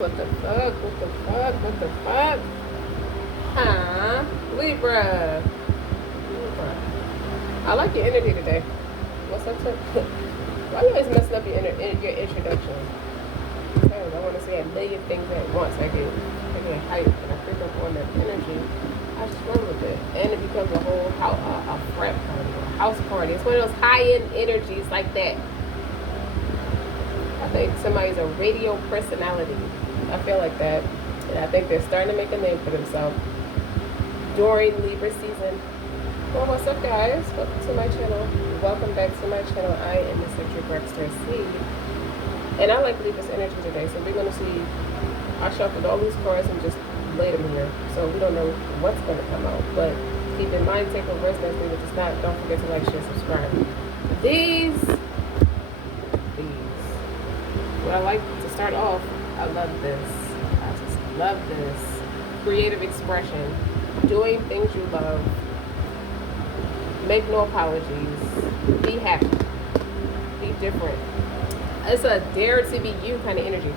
What the fuck? What the fuck? What the fuck? Huh? Libra. Libra. I like your energy today. What's up, sir? Why you always messing up your introduction? Because I want to say a million things at once. I get hype and I pick up on that energy. I struggle with it. And it becomes a whole a frat party or a house party. It's one of those high-end energies like that. I think somebody's a radio personality. I feel like that. And I think they're starting to make a name for themselves during Libra season. Well, what's up, guys? Welcome to my channel. Welcome back to my channel. I am Miss RockStar'Seed. And I like Libra's energy today. So we're going to see, I shuffled all these cards and just laid them here. So we don't know what's going to come out. But keep in mind, take a risk. That's Libra. Just not, don't forget to like, share, subscribe. These. What I like to start off, I love this. I just love this. Creative expression. Doing things you love. Make no apologies. Be happy. Be different. It's a dare to be you kind of energy.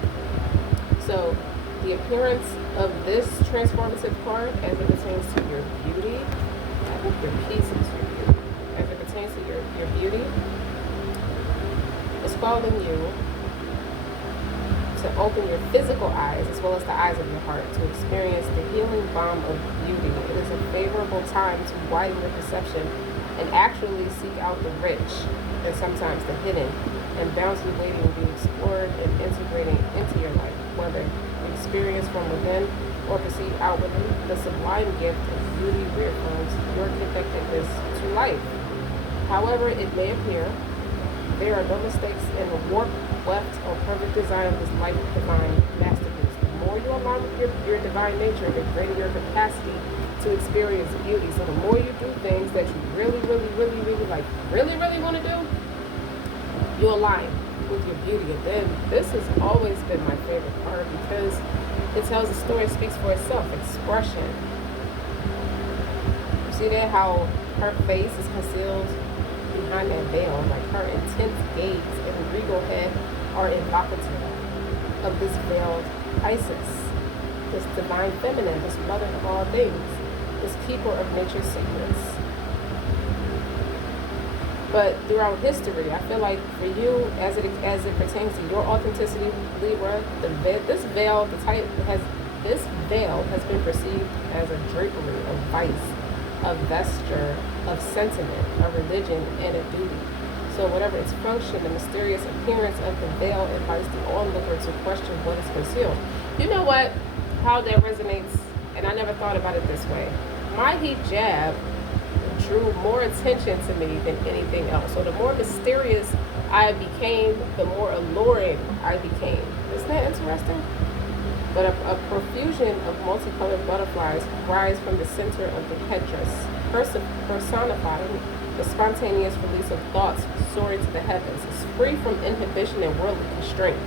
So, the appearance of this transformative card as it pertains to your beauty, I think your peace is your beauty. As it pertains to your beauty, it's calling you to open your physical eyes as well as the eyes of your heart to experience the healing balm of beauty. It is a favorable time to widen your perception and actually seek out the rich and sometimes the hidden and bounty waiting to be explored and integrating into your life, whether experienced from within or perceived outwardly. The sublime gift of beauty reaffirms your connectedness to life. However it may appear, there are no mistakes in the warp, weft, or perfect design of this life divine masterpiece. The more you align with your divine nature, the greater your capacity to experience beauty. So the more you do things that you really like, really want to do, you align with your beauty. And then this has always been my favorite part because it tells a story, it speaks for itself. Expression. You see that how her face is concealed behind that veil, like her intense gaze and regal head are evocative of this veiled Isis, this divine feminine, this mother of all things, this keeper of nature's secrets. But throughout history, I feel like for you, as it pertains to your authenticity, Libra, this veil has been perceived as a drapery of vice, a vesture of sentiment, a religion, and a duty. So whatever its function, the mysterious appearance of the veil invites the onlooker to question what is concealed. You know what? How that resonates, and I never thought about it this way. My hijab drew more attention to me than anything else. So the more mysterious I became, the more alluring I became. Isn't that interesting? But a profusion of multicolored butterflies rise from the center of the headdress, personifying the spontaneous release of thoughts soaring to the heavens. It's free from inhibition and worldly constraint.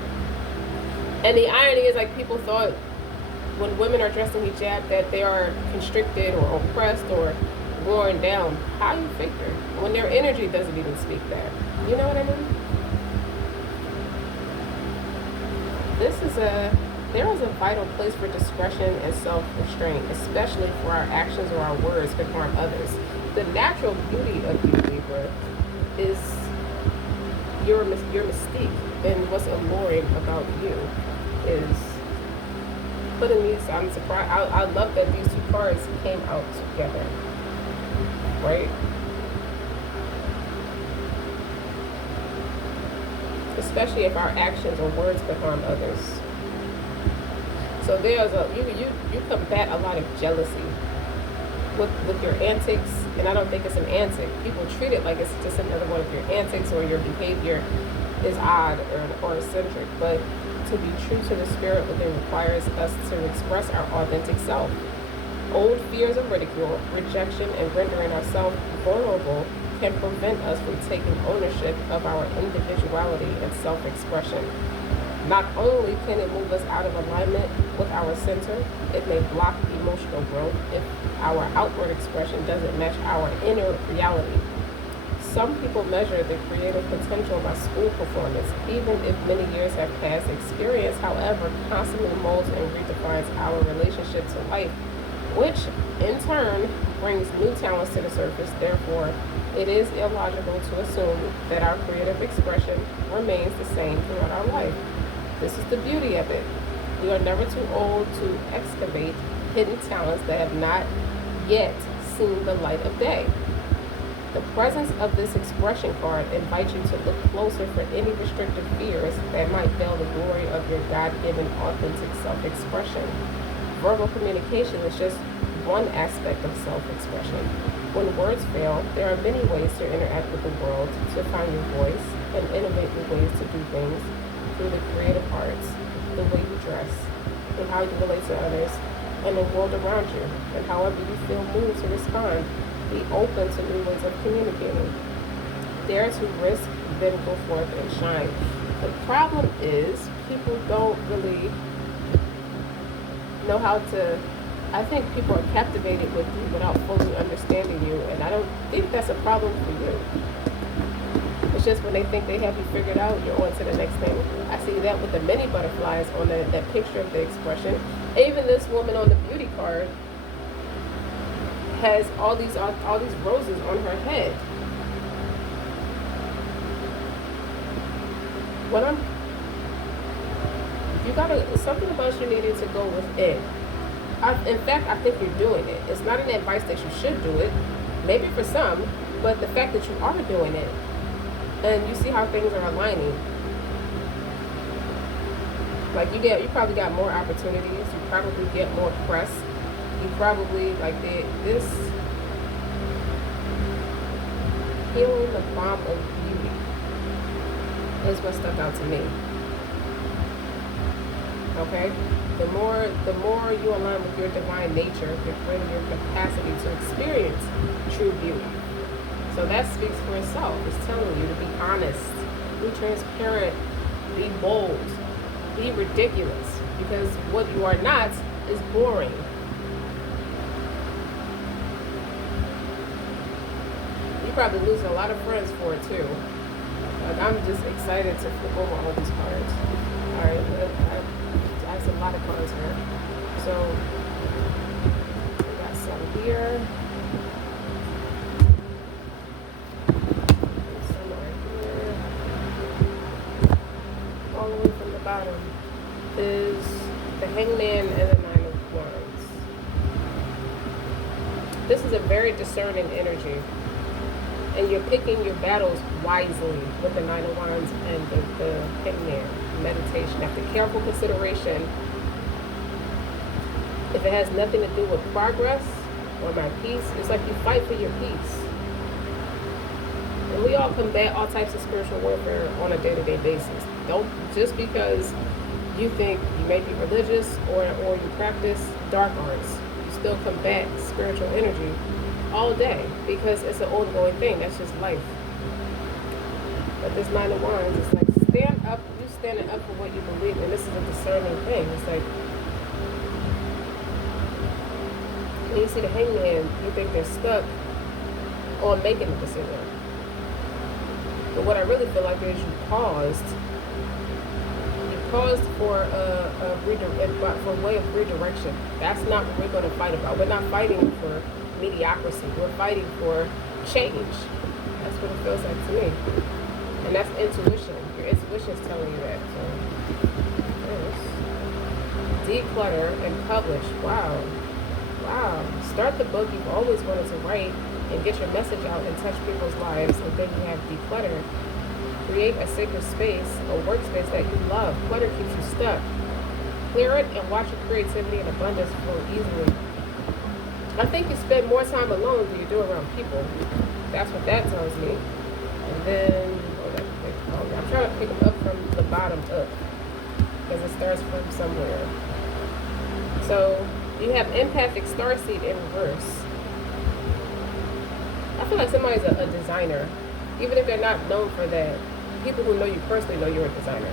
And the irony is, like, people thought when women are dressed in hijab that they are constricted or oppressed or worn down. How you figure? When their energy doesn't even speak that. You know what I mean? There is a vital place for discretion and self-restraint, especially for our actions or our words could harm others. The natural beauty of you, Libra, is your mystique, and what's alluring about you is putting these. I'm surprised. I love that these two cards came out together, right? Especially if our actions or words could harm others. So there's you combat a lot of jealousy with your antics, and I don't think it's an antic. People treat it like it's just another one of your antics or your behavior is odd or eccentric. But to be true to the spirit within requires us to express our authentic self. Old fears of ridicule, rejection, and rendering ourselves vulnerable can prevent us from taking ownership of our individuality and self-expression. Not only can it move us out of alignment with our center, it may block emotional growth if our outward expression doesn't match our inner reality. Some people measure the creative potential by school performance, even if many years have passed. Experience, however, constantly molds and redefines our relationship to life, which in turn brings new talents to the surface. Therefore, it is illogical to assume that our creative expression remains the same throughout our life. This is the beauty of it. We are never too old to excavate hidden talents that have not yet seen the light of day. The presence of this expression card invites you to look closer for any restrictive fears that might veil the glory of your God-given authentic self-expression. Verbal communication is just one aspect of self-expression. When words fail, there are many ways to interact with the world, to find your voice, and innovate new ways to do things through the creative arts, the way you dress, and how you relate to others, and the world around you, and however you feel moved to respond. Be open to new ways of communicating. Dare to risk, then go forth and shine. The problem is people don't really know how to. I think people are captivated with you without fully understanding you, and I don't think that's a problem for you. It's just when they think they have you figured out, you're on to the next thing. I see that with the many butterflies on that picture of the expression. Even this woman on the beauty card has all these roses on her head. When you gotta, something about you needing to go within. In fact, I think you're doing it. It's not an advice that you should do it, maybe for some, but the fact that you are doing it, and you see how things are aligning. Like you probably got more opportunities. You probably get more press. You probably this healing the balm of beauty is what stuck out to me. Okay, the more you align with your divine nature, the greater your capacity to experience true beauty. So that speaks for itself. It's telling you to be honest, be transparent, be bold, be ridiculous, because what you are not is boring. You probably losing a lot of friends for it too. Like, I'm just excited to flip over all these cards. Alright, I have a lot of cards here. So we got some here. Some right here. All the way from the bottom is the Hangman and the Nine of Wands. This is a very discerning energy, and you're picking your battles wisely with the Nine of Wands and the Hangman. Meditation. After careful consideration, if it has nothing to do with progress or my peace, it's like you fight for your peace. And we all combat all types of spiritual warfare on a day-to-day basis. Don't, just because you think you may be religious or you practice dark arts, you still combat spiritual energy all day, because it's an ongoing thing. That's just life. But this Nine of Wands is like, stand up. You standing up for what you believe in. This is a discerning thing. It's like, when you see the Hangman, you think they're stuck on making a decision. But what I really feel like is you paused. You paused for a way of redirection. That's not what we're going to fight about. We're not fighting for mediocrity. We're fighting for change. That's what it feels like to me. And that's intuition. Your intuition is telling you that. So, yes. Declutter and publish. Wow. Wow. Start the book you've always wanted to write and get your message out and touch people's lives. And then you have declutter. Create a sacred space, a workspace that you love. Clutter keeps you stuck. Clear it and watch your creativity and abundance flow easily. I think you spend more time alone than you do around people. That's what that tells me. And then, I'm trying to pick them up from the bottom up, because it starts from somewhere. So you have empathic starseed in reverse. I feel like somebody's a designer, even if they're not known for that. People who know you personally know you're a designer,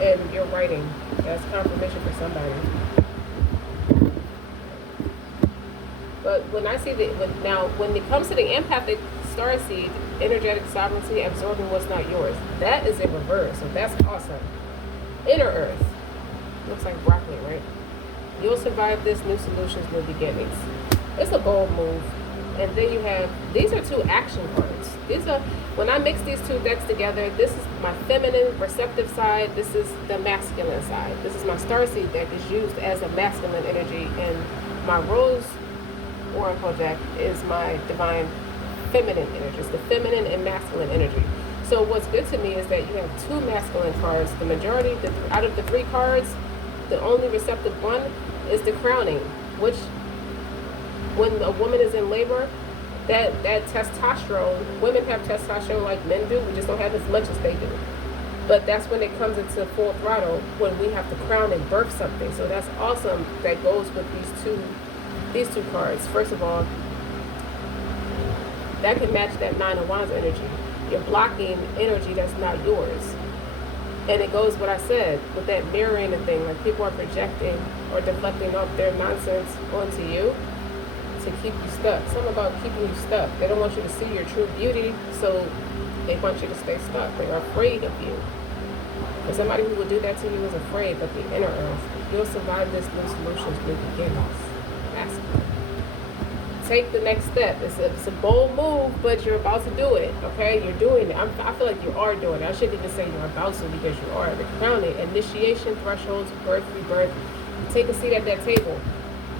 and you're writing. That's confirmation for somebody. But when I see when it comes to the empathic RockStar'Seed, energetic sovereignty, absorbing what's not yours. That is in reverse, so that's awesome. Inner Earth. Looks like broccoli, right? You'll survive this, new solutions, new beginnings. It's a bold move. And then you have, these are 2 action cards. These are, when I mix these 2 decks together, this is my feminine, receptive side. This is the masculine side. This is my Starseed deck is used as a masculine energy. And my Rose Oracle deck is my divine feminine energy. It's the feminine and masculine energy. So what's good to me is that you have 2 masculine cards. The majority, out of the 3 cards, the only receptive one is the crowning, which when a woman is in labor, that testosterone, women have testosterone like men do, we just don't have as much as they do. But that's when it comes into full throttle, when we have to crown and birth something. So that's awesome that goes with these two cards. First of all, that can match that 9 of Wands energy. You're blocking energy that's not yours. And it goes what I said with that mirroring the thing, like people are projecting or deflecting off their nonsense onto you to keep you stuck. Something about keeping you stuck. They don't want you to see your true beauty, so they want you to stay stuck. They are afraid of you. And somebody who will do that to you is afraid, but the inner earth, you'll survive this, new solutions, new beginnings. Ask me. Take the next step. It's a bold move, but you're about to do it, okay? You're doing it. I feel like you are doing it. I shouldn't even say you're about to, because you are. The crowning, initiation, thresholds, birth, rebirth. Take a seat at that table.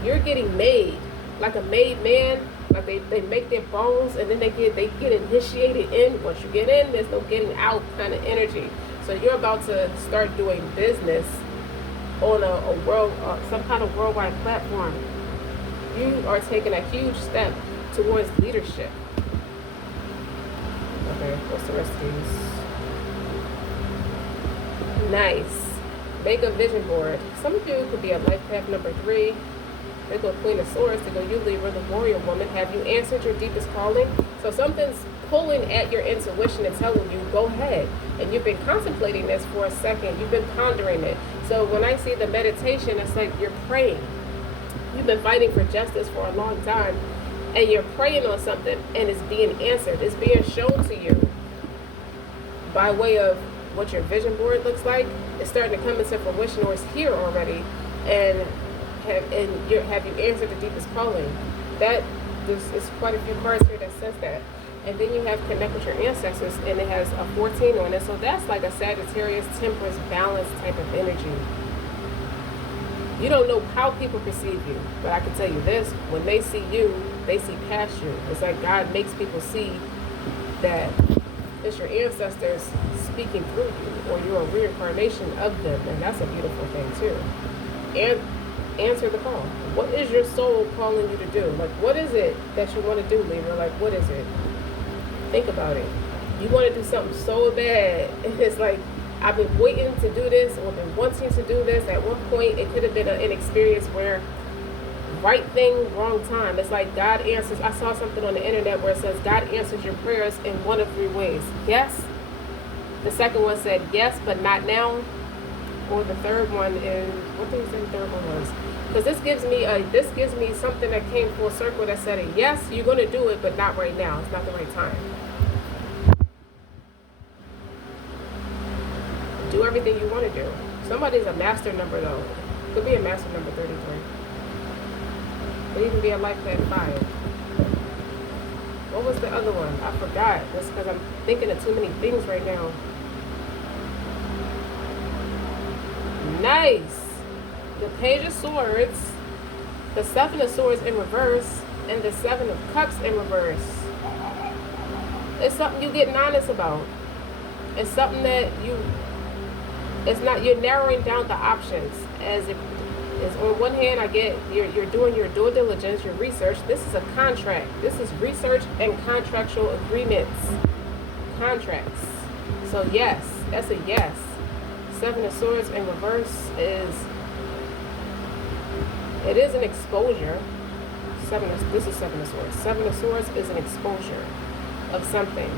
You're getting made, like a made man. Like they make their bones, and then they get initiated in. Once you get in, there's no getting out kind of energy. So you're about to start doing business on a world, some kind of worldwide platform. You are taking a huge step towards leadership. Okay, what's the rest of these? Nice. Make a vision board. Some of you could be a life path number 3. They go Queen of Swords. They go you, Libra, the warrior woman. Have you answered your deepest calling? So something's pulling at your intuition and telling you, go ahead. And you've been contemplating this for a second. You've been pondering it. So when I see the meditation, it's like you're praying. You've been fighting for justice for a long time, and you're praying on something, and it's being answered. It's being shown to you by way of what your vision board looks like. It's starting to come into fruition, or it's here already. And have you answered the deepest calling? That there's quite a few cards here that says that. And then you have connect with your ancestors, and it has a 14 on it. So that's like a Sagittarius, Temperance, balance type of energy. You don't know how people perceive you, but I can tell you this: when they see you, they see past you. It's like God makes people see that it's your ancestors speaking through you, or you're a reincarnation of them, and that's a beautiful thing too. And answer the call. What is your soul calling you to do? Like, what is it that you want to do, Libra? Like, what is it? Think about it. You want to do something so bad, and it's like, I've been waiting to do this, or been wanting to do this. At one point, it could have been an experience where right thing, wrong time. It's like God answers. I saw something on the internet where it says God answers your prayers in one of 3 ways. Yes. The second one said yes, but not now. Or the third one is, what did you say the third one was? Because this gives me something that came full circle that said, yes, you're going to do it, but not right now. It's not the right time. Do everything you want to do. Somebody's a master number though. Could be a master number 33. Could even be a life path 5. What was the other one? I forgot. That's because I'm thinking of too many things right now. Nice. The Page of Swords, the 7 of Swords in reverse, and the 7 of Cups in reverse. It's something you're getting honest about. It's something that you're narrowing down the options. As it is, on one hand, I get you're doing your due diligence, your research. This is a contract. This is research and contractual agreements. Contracts. So yes, that's a yes. 7 of Swords in reverse is an exposure. This is 7 of Swords. 7 of Swords is an exposure of something.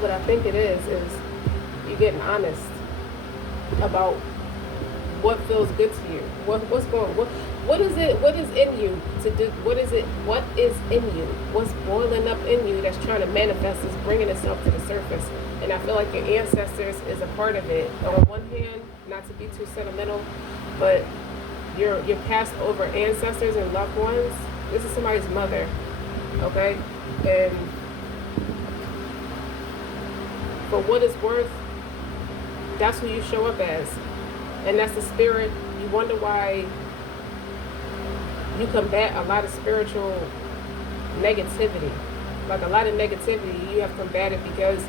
What I think it is you're getting honest about what feels good to you? What's going? What is it? What is in you to do? What is it? What is in you? What's boiling up in you that's trying to manifest is bringing itself to the surface. And I feel like your ancestors is a part of it. On one hand, not to be too sentimental, but your passed over ancestors and loved ones. This is somebody's mother, okay? And for what it's worth, that's who you show up as. And that's the spirit. You wonder why you combat a lot of spiritual negativity. Like a lot of negativity you have combated because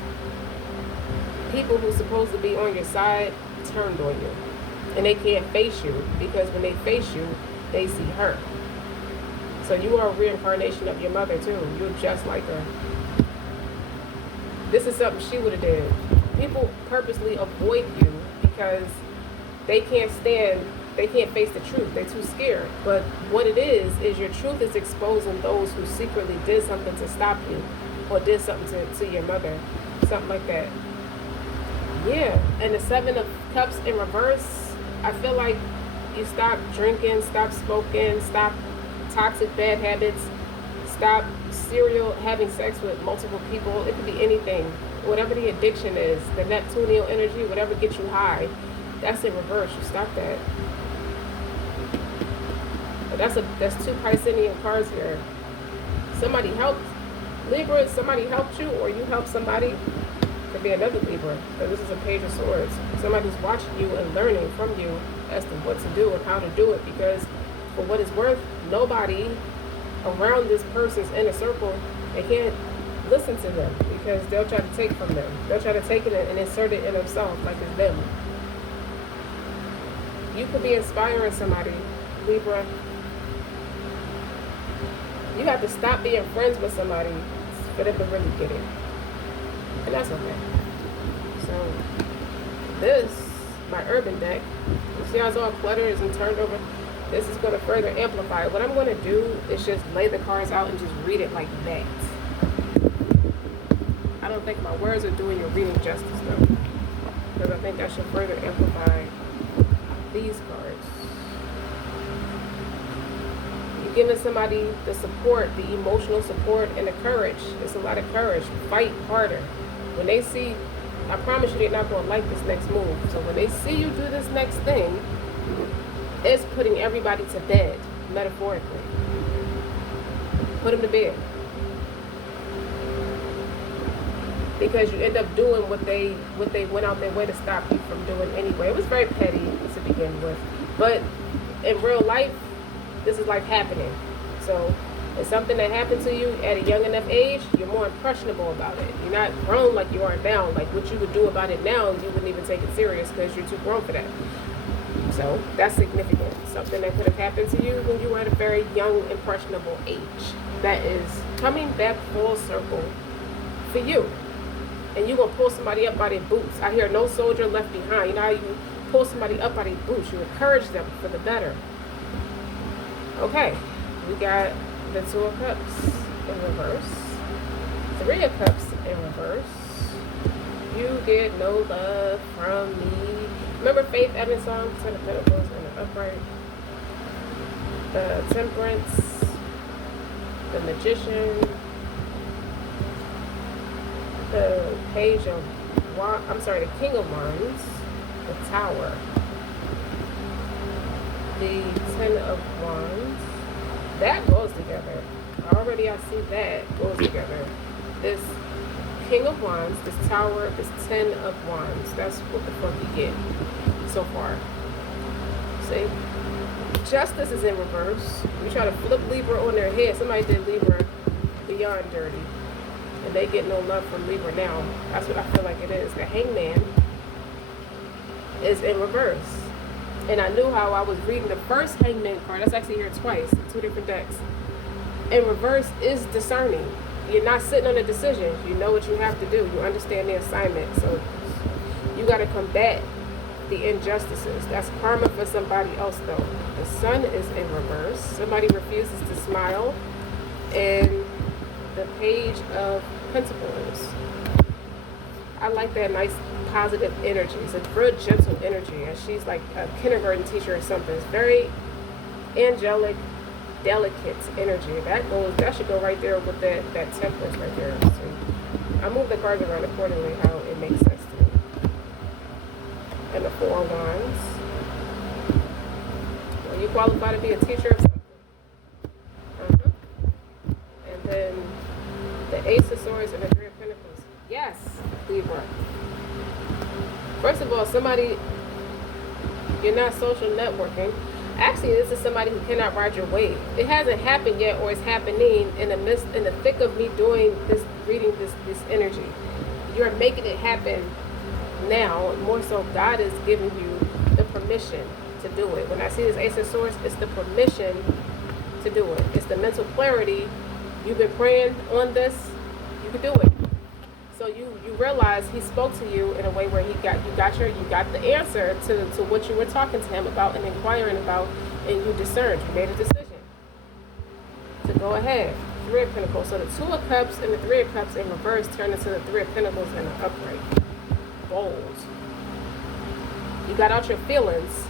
people who's supposed to be on your side turned on you. And they can't face you because when they face you, they see her. So you are a reincarnation of your mother too. You're just like her. This is something she would have did. People purposely avoid you because they can't face the truth. They're too scared. But what it is your truth is exposing those who secretly did something to stop you or did something to your mother. Something like that. Yeah. And the 7 of Cups in reverse, I feel like you stop drinking, stop smoking, stop toxic bad habits, stop having sex with multiple people. It could be anything. Whatever the addiction is, the Neptunian energy, whatever gets you high, that's in reverse. You stop that. But that's 2 Piscean cards here. Somebody helped Libra, somebody helped you, or you helped somebody. Could be another Libra. So this is a Page of Swords. Somebody's watching you and learning from you as to what to do and how to do it, because for what it's worth, nobody around this person's inner circle, they can't listen to them because they'll try to take from them. They'll try to take it and insert it in themselves like it's them. You could be inspiring somebody, Libra. You have to stop being friends with somebody for them to really get it. And that's okay. So, this, my urban deck, you see how it's all cluttered and turned over? This is going to further amplify it. What I'm going to do is just lay the cards out and just read it like that. I don't think my words are doing your reading justice, though. Because I think I should further amplify these cards. You're giving somebody the support, the emotional support, and the courage. It's a lot of courage. Fight harder. When they see, I promise you they're not going to like this next move. So when they see you do this next thing, it's putting everybody to bed, metaphorically. Put them to bed. Because you end up doing what they went out their way to stop you from doing anyway. It was very petty to begin with. But in real life, this is like happening. So it's something that happened to you at a young enough age, you're more impressionable about it. You're not grown like you are now. Like what you would do about it now, you wouldn't even take it serious because you're too grown for that. So that's significant. Something that could have happened to you when you were at a very young, impressionable age. That is coming back full circle for you. And you're going to pull somebody up by their boots. I hear no soldier left behind. You know how you pull somebody up by their boots. You encourage them for the better. Okay. We got the 2 of Cups in reverse. 3 of Cups in reverse. You get no love from me. Remember Faith Evans' song, 10 of Pentacles in the upright? The Temperance, the Magician, the Page of Wands, the King of Wands, the Tower, the 10 of Wands. That goes together. Already I see that goes together. This King of Wands, this Tower, this 10 of Wands. That's what the fuck you get so far. See? Justice is in reverse. You try to flip Libra on their head. Somebody did Libra beyond dirty. And they get no love from Libra now. That's what I feel like it is. The Hangman is in reverse. And I knew how I was reading the first Hangman card. That's actually here twice in 2 different decks. In reverse is discerning. You're not sitting on a decision. You know what you have to do. You understand the assignment. So you got to combat the injustices. That's karma for somebody else, though. The Sun is in reverse. Somebody refuses to smile. And the Page of Pentacles. I like that nice positive energy. It's a real gentle energy, and she's like a kindergarten teacher or something. It's very angelic, delicate energy. That should go right there with that temperance right there. So I move the cards around accordingly how it makes sense to me. And the Four of Wands. Well, you qualify to be a teacher of something. And then the Ace of Swords and the Three of Pentacles. Yes, Libra. First of all, you're not social networking. Actually, this is somebody who cannot ride your wave. It hasn't happened yet, or it's happening in the thick of me doing this, reading this energy. You're making it happen now. More so, God is giving you the permission to do it. When I see this Ace of Swords, it's the permission to do it. It's the mental clarity. You've been praying on this. You can do it. So you realize he spoke to you in a way where you got the answer to what you were talking to him about and inquiring about, and you discerned. You made a decision to go ahead. Three of Pentacles. So the Two of Cups and the Three of Cups in reverse turn into the Three of Pentacles and an upright. Bold. You got out your feelings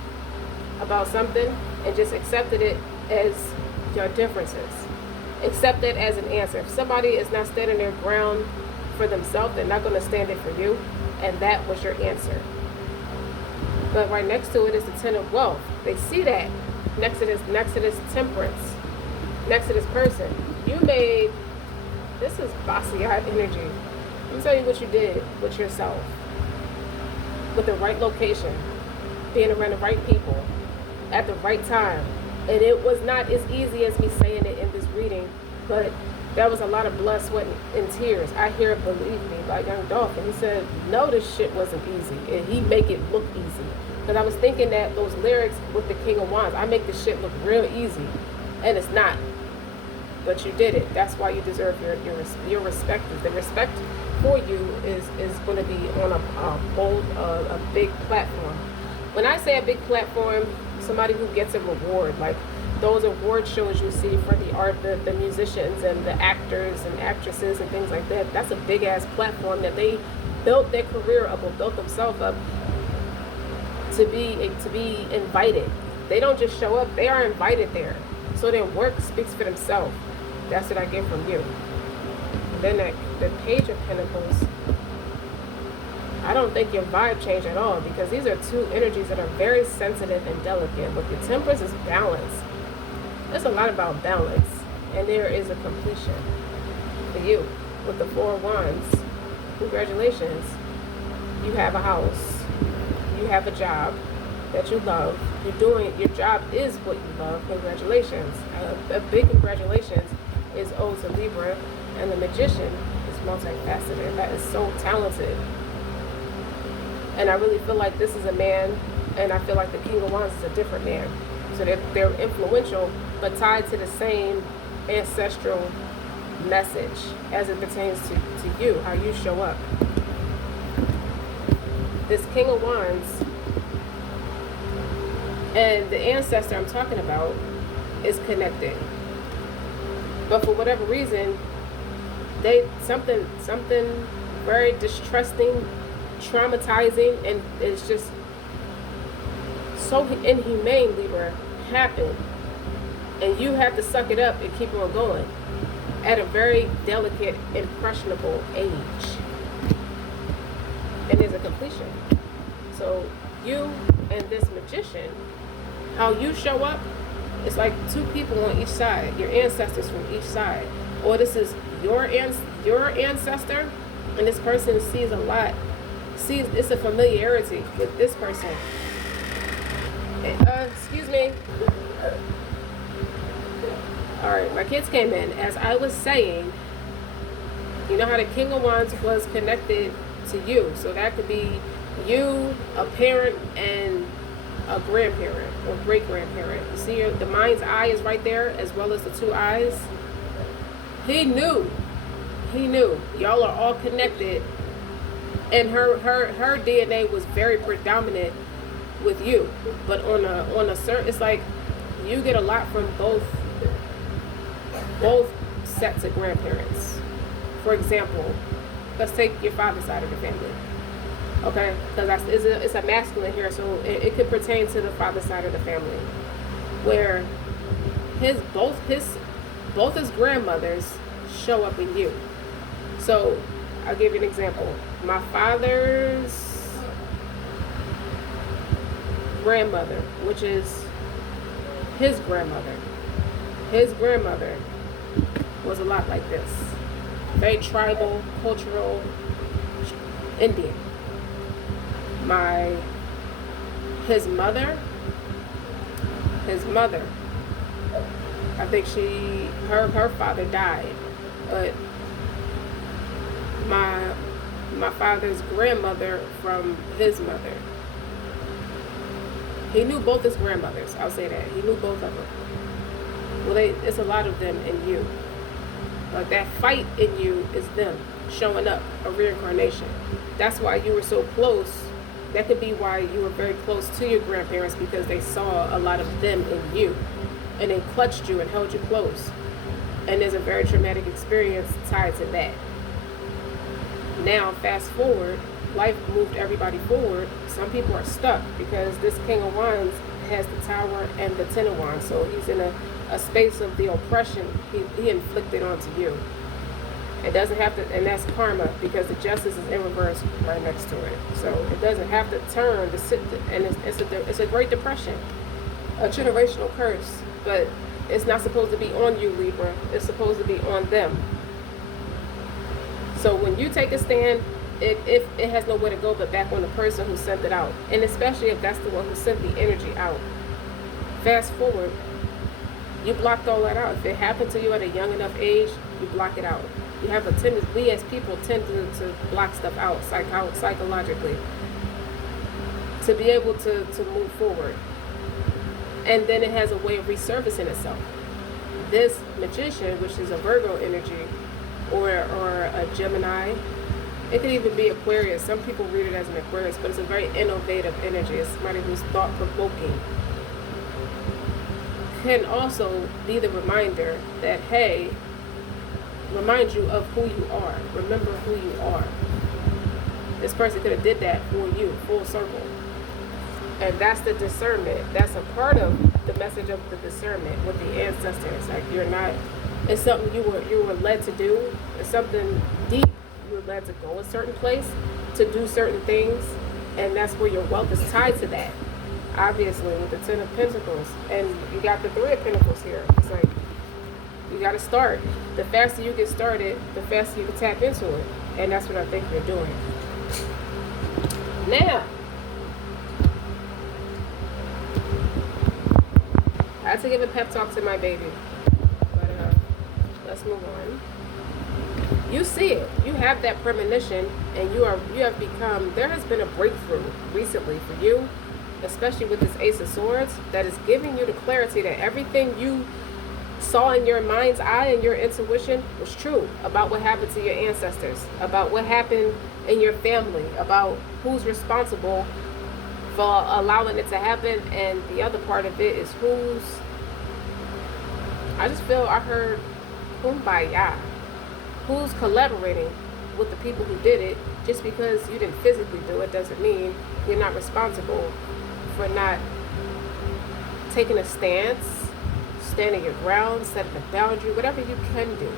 about something and just accepted it as your differences. Accept it as an answer. If somebody is not standing their ground for themselves, they're not going to stand it for you, and that was your answer. But right next to it is the Ten of Wealth. They see that next to this Temperance, next to this person. This is bossy-eyed energy. Let me tell you what you did with yourself, with the right location, being around the right people at the right time. And it was not as easy as me saying it in this reading, but there was a lot of blood, sweat, and tears. I hear it, believe me, by Young Dolph. And he said, no, this shit wasn't easy. And he make it look easy. Because I was thinking that those lyrics with the King of Wands, I make this shit look real easy. And it's not. But you did it. That's why you deserve your respect. The respect for you is going to be on a big platform. When I say a big platform, somebody who gets a reward, like those award shows you see for the art, the musicians and the actors and actresses and things like that. That's a big ass platform that they built their career up or built themselves up to be invited. They don't just show up, they are invited there. So their work speaks for themselves. That's what I get from you. And then the Page of Pentacles, I don't think your vibe changed at all, because these are two energies that are very sensitive and delicate. But the Temperance is balance. There's a lot about balance, and there is a completion for you with the Four of Wands. Congratulations. You have a house. You have a job that you love. Your job is what you love. Congratulations. A big congratulations is owed to Libra, and the Magician is multifaceted. That is so talented. And I really feel like this is a man, and I feel like the King of Wands is a different man. So they're influential, but tied to the same ancestral message as it pertains to you, how you show up. This King of Wands and the ancestor I'm talking about is connected. But for whatever reason, something very distrusting, traumatizing, and it's just so inhumane, Libra, happened. And you have to suck it up and keep on going at a very delicate, impressionable age. And there's a completion. So you and this Magician, how you show up, it's like two people on each side, your ancestors from each side. Or this is your ancestor, and this person sees a lot. It's a familiarity with this person. Excuse me. Alright, my kids came in. As I was saying, you know how the King of Wands was connected to you. So that could be you, a parent, and a grandparent or great-grandparent. You see the mind's eye is right there, as well as the two eyes. He knew. Y'all are all connected. And her DNA was very predominant with you. But on a certain, it's like you get a lot from both sets of grandparents. For example, let's take your father's side of the family. Okay, because it's a masculine here, so it could pertain to the father's side of the family, where both his grandmothers show up in you. So I'll give you an example. My father's grandmother, which is his grandmother was a lot like this. Very tribal, cultural, Indian. His mother, I think her father died, but my father's grandmother from his mother, he knew both his grandmothers. I'll say that. He knew both of them. Well, it's a lot of them in you. Like that fight in you is them showing up, a reincarnation. That's why you were so close. That could be why you were very close to your grandparents, because they saw a lot of them in you and they clutched you and held you close. And there's a very traumatic experience tied to that. Now, fast forward, life moved everybody forward. Some people are stuck because this King of Wands has the Tower and the Ten of Wands. So he's in a space of the oppression he inflicted onto you. It doesn't have to, and that's karma, because the justice is in reverse right next to it. So it doesn't have to turn to sit, and it's a great depression, a generational curse. But it's not supposed to be on you, Libra. It's supposed to be on them. So when you take a stand, it has nowhere to go but back on the person who sent it out, and especially if that's the one who sent the energy out. Fast forward, you blocked all that out. If it happened to you at a young enough age, you block it out. You have a tendency, we as people tend to block stuff out psychologically to be able to move forward. And then it has a way of resurfacing itself. This magician, which is a Virgo energy, or a Gemini, it could even be Aquarius. Some people read it as an Aquarius, but it's a very innovative energy. It's somebody who's thought-provoking. Can also be the reminder that, hey, remind you of who you are. Remember who you are. This person could have did that for you, full circle. And that's the discernment. That's a part of the message of the discernment with the ancestors. Like, you're not, it's something you were led to do. It's something deep. You were led to go a certain place, to do certain things, and that's where your wealth is tied to that. Obviously, with the Ten of Pentacles, and you got the Three of Pentacles here. It's like, you got to start. The faster you get started, the faster you can tap into it. And that's what I think you're doing. Now, I had to give a pep talk to my baby. But let's move on. You see it. You have that premonition, and you have become, there has been a breakthrough recently for you, especially with this Ace of Swords, that is giving you the clarity that everything you saw in your mind's eye and your intuition was true about what happened to your ancestors, about what happened in your family, about who's responsible for allowing it to happen, and the other part of it is I just feel I heard kumbaya. Who's collaborating with the people who did it. Just because you didn't physically do it doesn't mean you're not responsible for not taking a stance, standing your ground, setting a boundary, whatever you can do.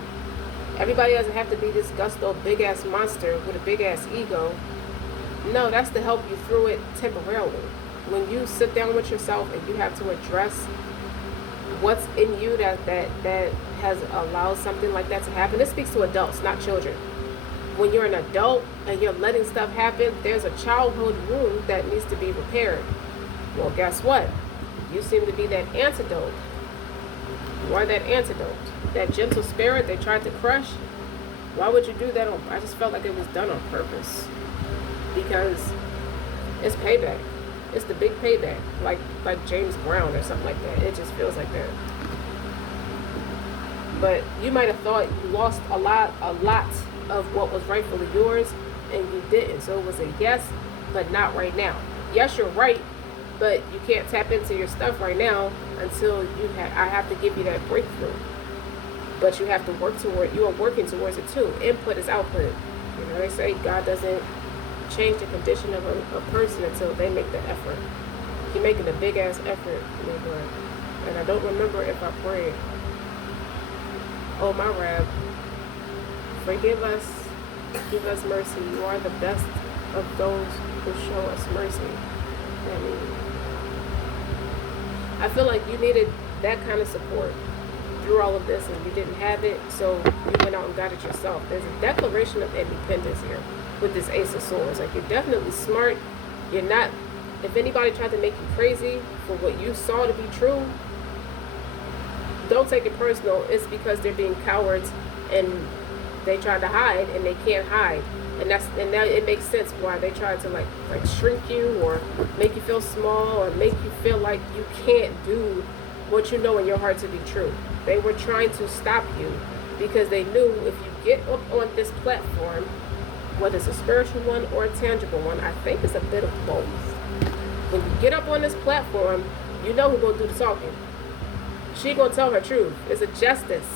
Everybody doesn't have to be this gusto big ass monster with a big ass ego. No, that's to help you through it temporarily. When you sit down with yourself and you have to address what's in you that has allowed something like that to happen. This speaks to adults, not children. When you're an adult and you're letting stuff happen, there's a childhood wound that needs to be repaired. Well, guess what? You seem to be that antidote. You are that antidote. That gentle spirit they tried to crush. Why would you do that? I just felt like it was done on purpose. Because it's payback. It's the big payback. Like James Brown or something like that. It just feels like that. But you might have thought you lost a lot of what was rightfully yours, and you didn't. So it was a yes, but not right now. Yes, you're right, but you can't tap into your stuff right now until I have to give you that breakthrough. But you have to work toward it. You are working towards it too. Input is output. You know, they say God doesn't change the condition of a person until they make the effort. You're making a big ass effort, Libra. And I don't remember if I prayed. Oh, my Rab, forgive us, give us mercy. You are the best of those who show us mercy. I mean, I feel like you needed that kind of support through all of this, and you didn't have it, so you went out and got it yourself. There's a declaration of independence here with this Ace of Swords. Like, you're definitely smart. You're not, if anybody tried to make you crazy for what you saw to be true, don't take it personal. It's because they're being cowards and they tried to hide and they can't hide. And now it makes sense why they try to like shrink you or make you feel small or make you feel like you can't do what you know in your heart to be true. They were trying to stop you because they knew if you get up on this platform, whether it's a spiritual one or a tangible one, I think it's a bit of both. When you get up on this platform, you know who's going to do the talking. She going to tell her truth. It's a justice.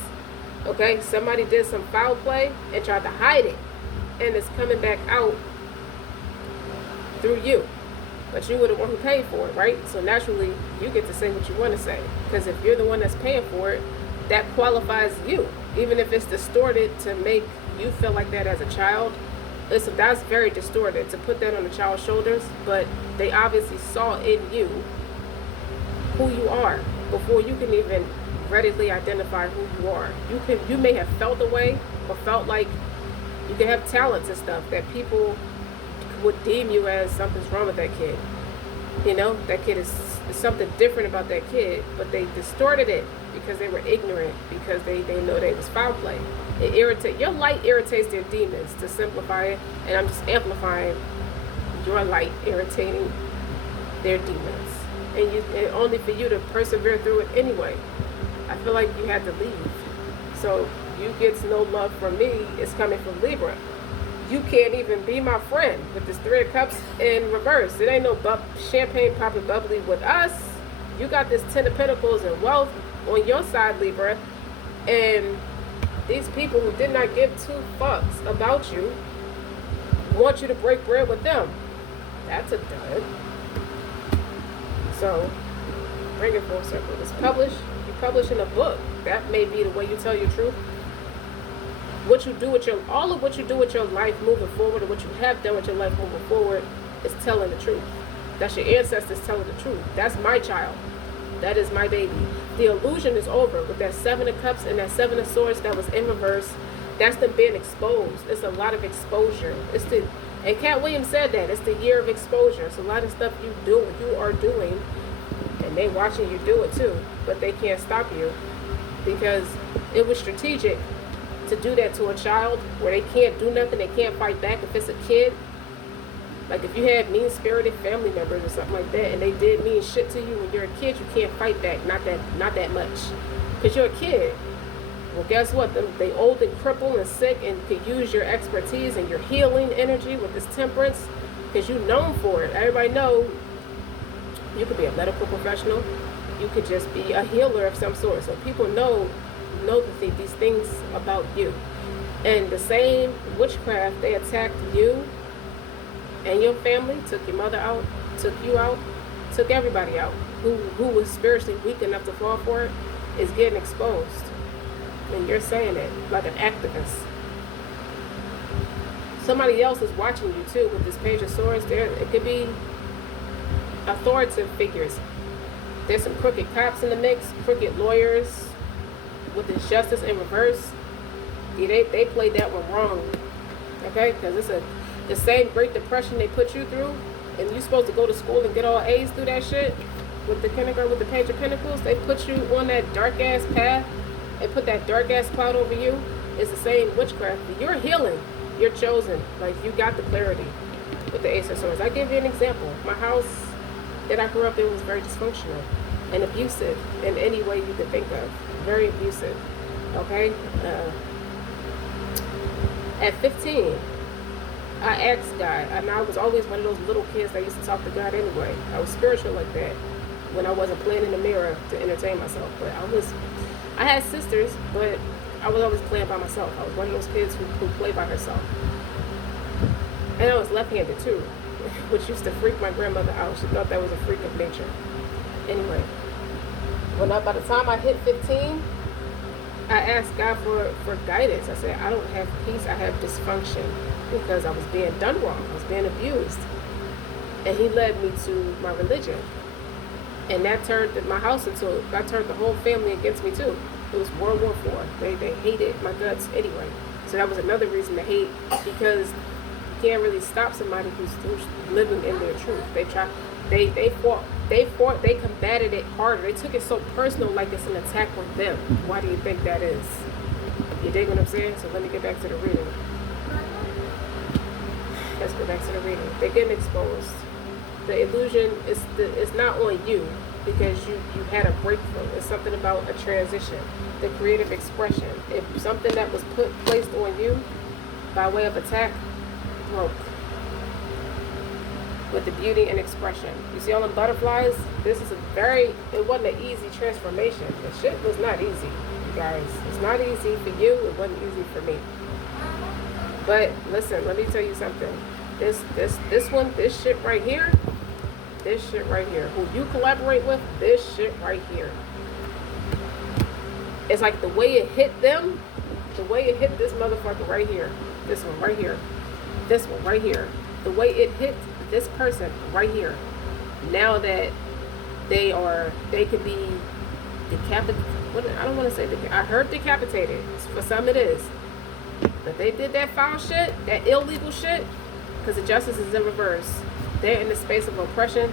Okay? Somebody did some foul play and tried to hide it. And it's coming back out through you. But you were the one who paid for it, right? So naturally, you get to say what you want to say. Because if you're the one that's paying for it, that qualifies you. Even if it's distorted to make you feel like that as a child, that's very distorted to put that on the child's shoulders. But they obviously saw in you who you are before you can even readily identify who you are. You may have felt a way or felt like you can have talents and stuff that people would deem you as something's wrong with that kid. You know, that kid is something different about that kid, but they distorted it because they were ignorant, because they know they was foul play. Your light irritates their demons, to simplify it, and I'm just amplifying your light irritating their demons. And only for you to persevere through it anyway. I feel like you had to leave. So you get no love from me. It's coming from Libra. You can't even be my friend with this 3 of Cups in reverse. It ain't no champagne popping bubbly with us. You got this 10 of Pentacles and wealth on your side, Libra. And these people who did not give 2 fucks about you want you to break bread with them. That's a dud. So, bring it full circle. It's published. You publish in a book. That may be the way you tell your truth. What you do with all of what you do with your life moving forward, or what you have done with your life moving forward, is telling the truth. That's your ancestors telling the truth. That's my child. That is my baby. The illusion is over with that 7 of Cups and that 7 of Swords that was in reverse. That's them being exposed. It's a lot of exposure. And Cat Williams said that. It's the year of exposure. It's a lot of stuff you are doing, and they watching you do it too. But they can't stop you because it was strategic to do that to a child where they can't do nothing, they can't fight back. If it's a kid, like if you had mean-spirited family members or something like that, and they did mean shit to you when you're a kid, you can't fight back. Not that much, because you're a kid. Well, guess what? They old and crippled and sick and could use your expertise and your healing energy with this temperance, because you're known for it. Everybody know you could be a medical professional. You could just be a healer of some sort. So people know these things about you. And the same witchcraft, they attacked you and your family, took your mother out, took you out, took everybody out who was spiritually weak enough to fall for it, is getting exposed. And you're saying it like an activist. Somebody else is watching you too with this Page of Swords. It could be authoritative figures. There's some crooked cops in the mix, crooked lawyers with this justice in reverse. Yeah, they played that one wrong. Okay? Because it's the same Great Depression they put you through, and you're supposed to go to school and get all A's through that shit with the kindergarten, with the Page of Pentacles. They put you on that dark ass path. They put that dark ass cloud over you. It's the same witchcraft. You're healing. You're chosen. Like, you got the clarity with the Ace of Swords. I give you an example. My house that I grew up in was very dysfunctional and abusive in any way you could think of. Very abusive. Okay? At 15, I asked God, and I was always one of those little kids that used to talk to God anyway. I was spiritual like that when I wasn't playing in the mirror to entertain myself. But I had sisters, but I was always playing by myself. I was one of those kids who played by herself. And I was left-handed too, which used to freak my grandmother out. She thought that was a freak of nature. Anyway, by the time I hit 15, I asked God for guidance. I said, I don't have peace, I have dysfunction, because I was being done wrong. I was being abused. And he led me to my religion. And that turned that turned the whole family against me too. It was World War IV. They hated my guts anyway. So that was another reason to hate, because you can't really stop somebody who's living in their truth. They combated it harder. They took it so personal, like it's an attack on them. Why do you think that is? You dig what I'm saying? So let me get back to the reading. Let's go back to the reading. They're getting exposed. The illusion is not on you, because you had a breakthrough. It's something about a transition. The creative expression. If something that was placed on you by way of attack broke. With the beauty and expression. You see all them butterflies? It wasn't an easy transformation. The shit was not easy, you guys. It's not easy for you. It wasn't easy for me. But listen, let me tell you something. This shit right here, who you collaborate with, this shit right here. It's like the way it hit them, the way it hit this motherfucker right here, this one right here, this one right here, the way it hit this person right here. Now that they could be decapitated. I don't want to say I heard decapitated. For some it is. But they did that foul shit, that illegal shit, because the justice is in reverse. They're in the space of oppression.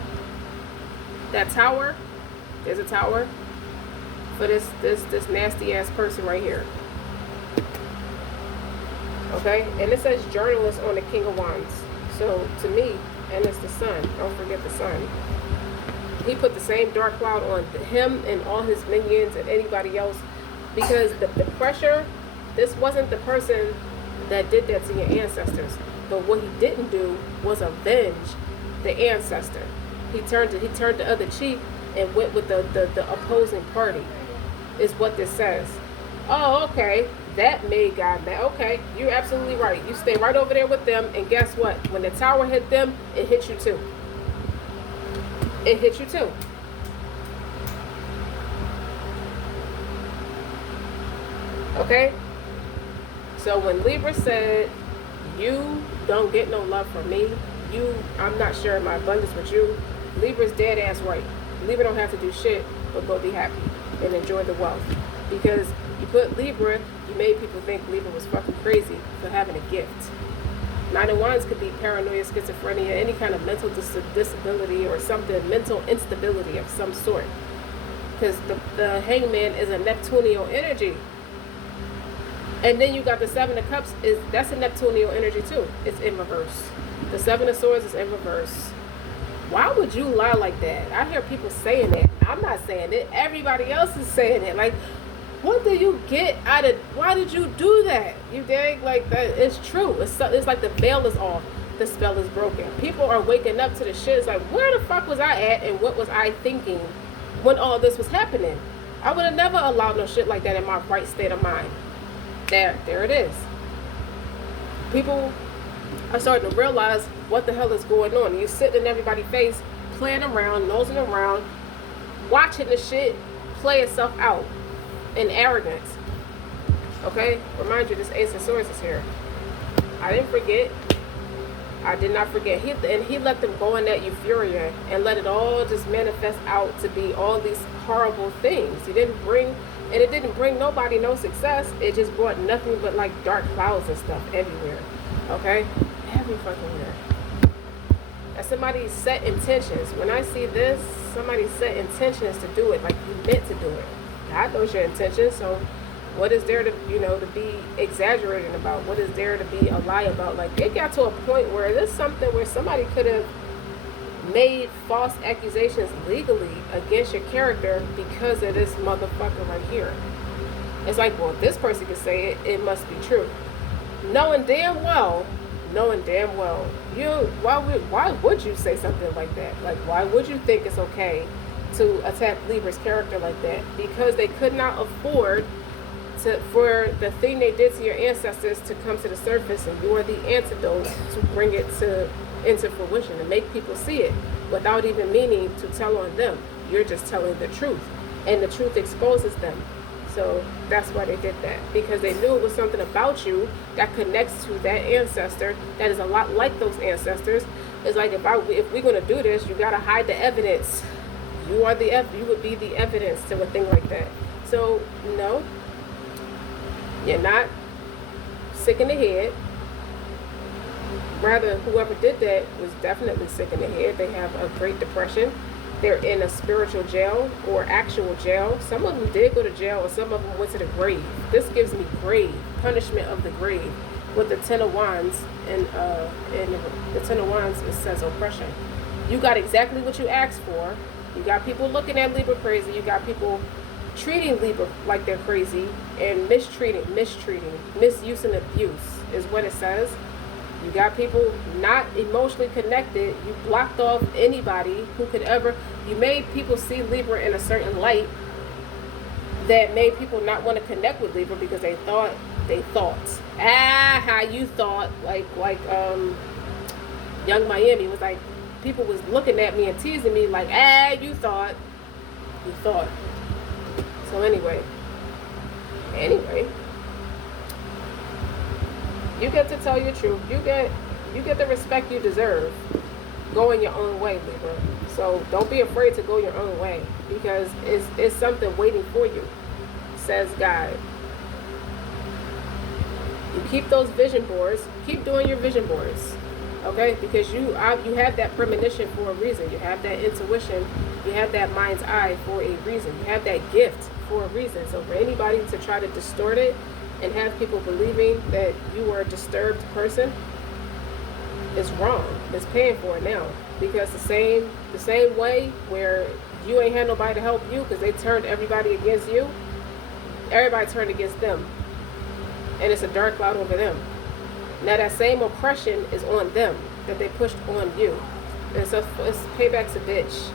That tower, there's a tower for this nasty ass person right here. Okay? And it says journalist on the King of Wands. So to me, and it's the sun. Don't forget the sun. He put the same dark cloud on him and all his minions and anybody else, because the pressure, this wasn't the person that did that to your ancestors. But what he didn't do was avenge the ancestor. He turned the other cheek and went with the opposing party, is what this says. Oh, okay. That made God mad. Okay, you're absolutely right. You stay right over there with them, and guess what? When the tower hit them, it hit you too. It hit you too. Okay? So when Libra said, you don't get no love from me, I'm not sharing my abundance with you, Libra's dead ass right. Libra don't have to do shit but go be happy and enjoy the wealth. Because you put Libra, you made people think Libra was fucking crazy for having a gift. Nine of Wands could be paranoia, schizophrenia, any kind of mental disability or something, mental instability of some sort. Because the Hangman is a Neptunian energy. And then you got the Seven of Cups, that's a Neptunian energy too. It's in reverse. The Seven of Swords is in reverse. Why would you lie like that? I hear people saying it. I'm not saying it. Everybody else is saying it. Like, what do you get out of, why did you do that? You dig? Like, that, it's true. It's like the veil is off. The spell is broken. People are waking up to the shit. It's like, where the fuck was I at and what was I thinking when all this was happening? I would have never allowed no shit like that in my right state of mind. There it is. People are starting to realize what the hell is going on. You sitting in everybody's face, playing around, nosing around, watching the shit play itself out in arrogance. Okay? Remind you, this Ace of Swords is here. I didn't forget. I did not forget. He let them go in that euphoria and let it all just manifest out to be all these horrible things. It didn't bring nobody no success. It just brought nothing but like dark clouds and stuff everywhere. Okay? Every fucking where. And somebody set intentions. When I see this, somebody set intentions to do it, like you meant to do it. God knows your intentions, so what is there to be exaggerating about? What is there to be a lie about? Like, it got to a point where there's something where somebody could have made false accusations legally against your character because of this motherfucker right here. It's like, well, if this person can say it, it must be true. Knowing damn well, why would you say something like that? Like, why would you think it's okay to attack Libra's character like that? Because they could not afford for the thing they did to your ancestors to come to the surface, and you are the antidote to bring it into fruition and make people see it without even meaning to tell on them. You're just telling the truth, and the truth exposes them. So that's why they did that, because they knew it was something about you that connects to that ancestor that is a lot like those ancestors. It's like, if we're going to do this, you got to hide the evidence. You would be the evidence to a thing like that. So no, you're not sick in the head. Rather, whoever did that was definitely sick in the head. They have a great depression. They're in a spiritual jail or actual jail. Some of them did go to jail, or some of them went to the grave. This gives me grave, punishment of the grave, with the Ten of Wands. And the Ten of Wands, it says oppression. You got exactly what you asked for. You got people looking at Libra crazy. You got people treating Libra like they're crazy and mistreating, misuse and abuse is what it says. You got people not emotionally connected. You blocked off anybody who could ever. You made people see Libra in a certain light that made people not want to connect with Libra because they thought. How you thought. Like Young Miami was like, people was looking at me and teasing me like, you thought. So anyway, you get to tell your truth. You get the respect you deserve. Going your own way, Libra. So don't be afraid to go your own way, because it's something waiting for you, says God. You keep those vision boards. Keep doing your vision boards, okay? Because you have that premonition for a reason. You have that intuition. You have that mind's eye for a reason. You have that gift for a reason. So for anybody to try to distort it and have people believing that you are a disturbed person, it's wrong. It's paying for it now, because the same way where you ain't had nobody to help you because they turned everybody against you, everybody turned against them, and it's a dark cloud over them. Now that same oppression is on them that they pushed on you, and so it's payback's a bitch.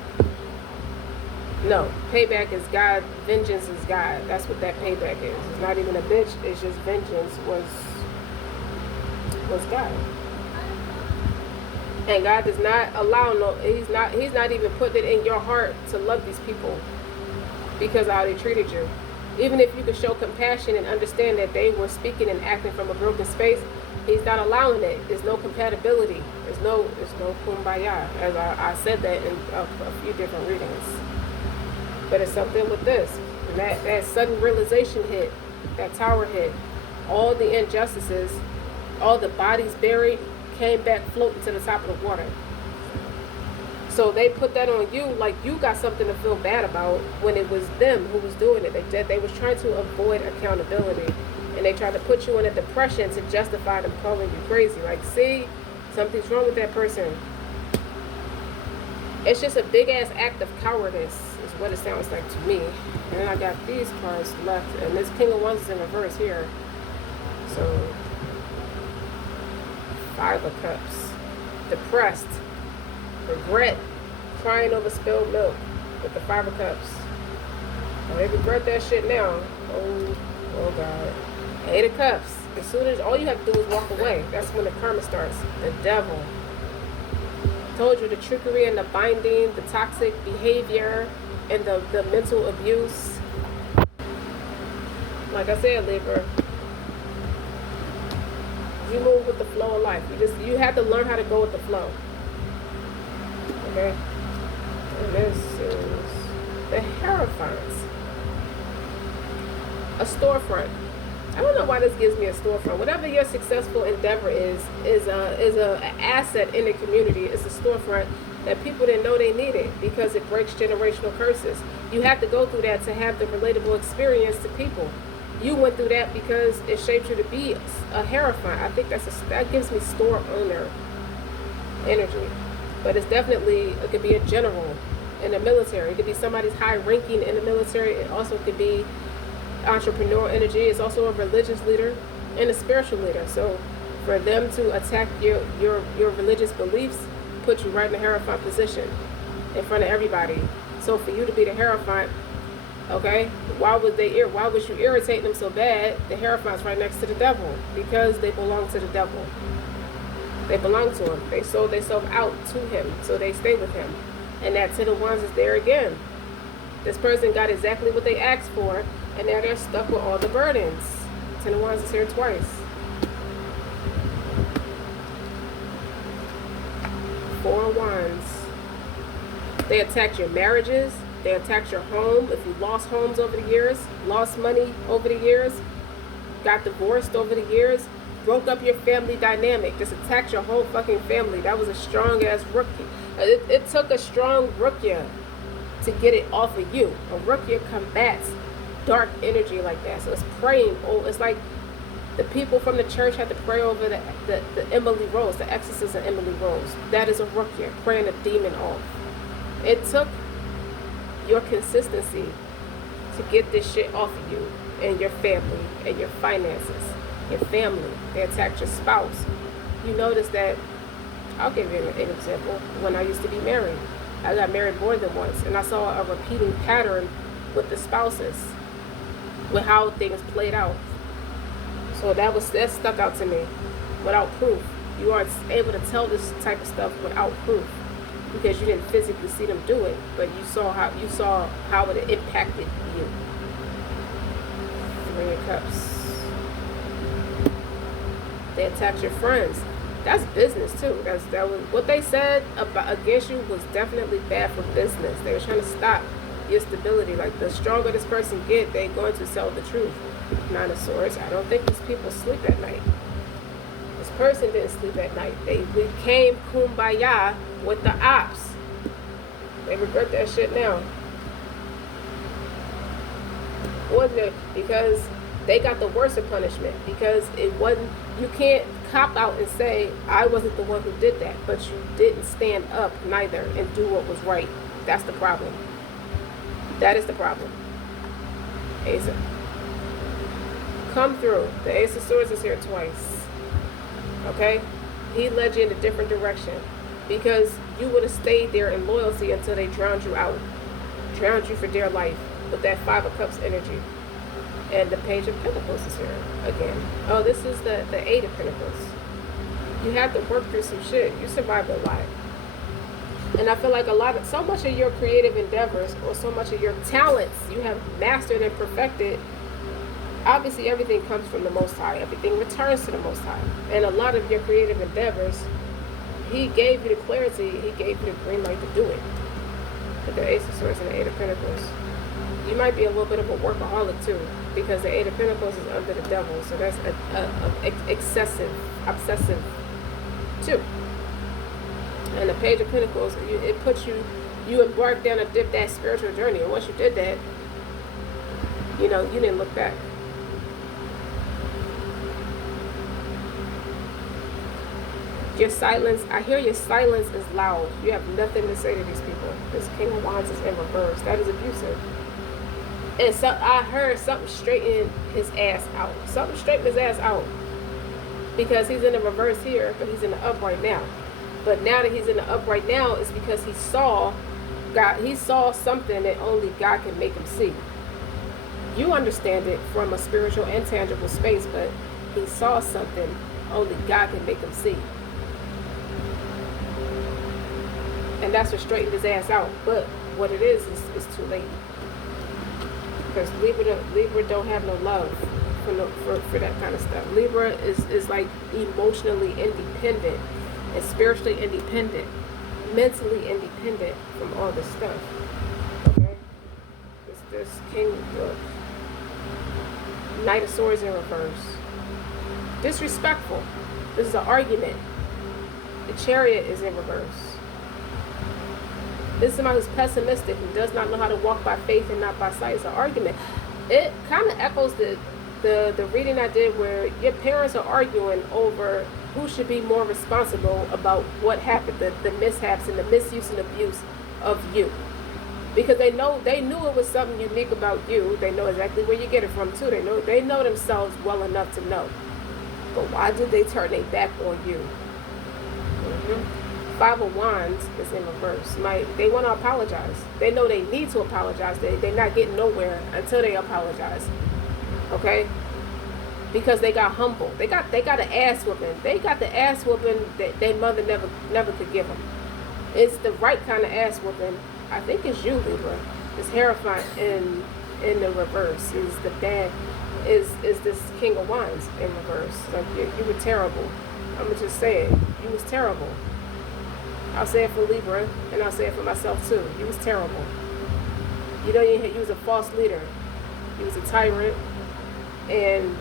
No, payback is God. Vengeance is God. That's what that payback is. It's not even a bitch. It's just vengeance was God. And God does not allow He's not even putting it in your heart to love these people because of how they treated you. Even if you could show compassion and understand that they were speaking and acting from a broken space, He's not allowing it. There's no compatibility. There's no kumbaya. As I said that in a few different readings. But it's something with this. And that sudden realization hit, that tower hit. All the injustices, all the bodies buried, came back floating to the top of the water. So they put that on you like you got something to feel bad about, when it was them who was doing it. They was trying to avoid accountability. And they tried to put you in a depression to justify them calling you crazy. Like, see, something's wrong with that person. It's just a big-ass act of cowardice is what it sounds like to me. And then I got these cards left. And this King of Wands is in reverse here. So, Five of Cups. Depressed. Regret. Crying over spilled milk with the Five of Cups. Oh, they regret that shit now. Oh God. Eight of Cups. As soon as all you have to do is walk away. That's when the karma starts. The Devil. Told you the trickery and the binding, the toxic behavior, and the mental abuse. Like I said, Libra, you move with the flow of life. You have to learn how to go with the flow. Okay? And this is the Hierophants. A storefront. I don't know why this gives me a storefront. Whatever your successful endeavor is a asset in the community. It's a storefront that people didn't know they needed because it breaks generational curses. You have to go through that to have the relatable experience to people. You went through that because it shaped you to be a Hierophant. I think that gives me store owner energy. But it's definitely, it could be a general in the military. It could be somebody's high ranking in the military. It also could be entrepreneurial energy. It's also a religious leader and a spiritual leader. So for them to attack your religious beliefs, put you right in the Hierophant position in front of everybody. So for you to be the Hierophant Okay? Why would you irritate them so bad? The Hierophant's right next to the devil. Because they belong to the devil. They belong to him. They sold themselves out to him. So they stay with him. And that Ten of Wands is there again. This person got exactly what they asked for. And now they're stuck with all the burdens. Ten of Wands is here twice. Four of Wands. They attacked your marriages. They attacked your home. If you lost homes over the years, lost money over the years, got divorced over the years, broke up your family dynamic, just attacked your whole fucking family. That was a strong ass rookie. It took a strong rukia to get it off of you. A rukia combats dark energy like that. So it's praying. Oh, it's like the people from the church had to pray over the Emily Rose, the exorcism of Emily Rose. That is a rukia, praying a demon off. It took your consistency to get this shit off of you and your family and your finances, your family. They attacked your spouse. You notice that, I'll give you an example. When I used to be married, I got married more than once, and I saw a repeating pattern with the spouses, with how things played out. So that stuck out to me without proof. You aren't able to tell this type of stuff without proof, because you didn't physically see them do it, but you saw how it impacted you. Three of Cups. They attacked your friends. That's business too. That was what they said against you was definitely bad for business. They were trying to stop your stability. Like, the stronger this person get, they're going to sell the truth. Nine of Swords. I don't think these people sleep at night. This person didn't sleep at night. They became kumbaya with the ops. They regret that shit now. Wasn't it? Because they got the worst of punishment. Because it wasn't, you can't cop out and say, I wasn't the one who did that, but you didn't stand up neither and do what was right. That's the problem. That is the problem. Ace of, come through. The Ace of Swords is here twice. Okay? He led you in a different direction, because you would have stayed there in loyalty until they drowned you out. Drowned you for dear life with that Five of Cups energy. And the Page of Pentacles is here again. Oh, this is the Eight of Pentacles. You have to work through some shit. You survived a lot. And I feel like so much of your creative endeavors, or so much of your talents you have mastered and perfected. Obviously, everything comes from the Most High. Everything returns to the Most High. And a lot of your creative endeavors, He gave you the clarity. He gave you the green light to do it. With the Ace of Swords and the Eight of Pentacles. You might be a little bit of a workaholic too, because the Eight of Pentacles is under the devil. So that's excessive, obsessive too. And the Page of Pentacles, it puts you embark down that spiritual journey. And once you did that, you didn't look back. Your silence, I hear your silence is loud. You have nothing to say to these people. This King of Wands is in reverse. That is abusive. And so I heard something straighten his ass out. Something straighten his ass out. Because he's in the reverse here, but he's in the upright now. But now that he's in the upright now, it's because he saw something that only God can make him see. You understand it from a spiritual and tangible space, but he saw something only God can make him see. And that's what straightened his ass out. But what it is too late. Because Libra don't have no love for that kind of stuff. Libra is like emotionally independent and spiritually independent, mentally independent from all this stuff. Okay? This King, look. Knight of Swords in reverse. Disrespectful. This is an argument. The Chariot is in reverse. This is somebody who's pessimistic, who does not know how to walk by faith and not by sight. It's an argument. It kind of echoes the reading I did, where your parents are arguing over who should be more responsible about what happened, the mishaps and the misuse and abuse of you. Because they knew it was something unique about you. They know exactly where you get it from too. They know themselves well enough to know. But why did they turn their back on you? Five of Wands is in reverse. They want to apologize. They know they need to apologize. They're not getting nowhere until they apologize. Okay? Because they got humble. They got an ass whooping. They got the ass whooping that their mother never could give them. It's the right kind of ass whooping. I think it's you, Libra. It's Hierophant in the reverse. Is the bad is this King of Wands in reverse. Like you were terrible. I'm gonna just say it. You was terrible. I'll say it for Libra, and I'll say it for myself too. You was terrible. You know, you was a false leader. You was a tyrant, and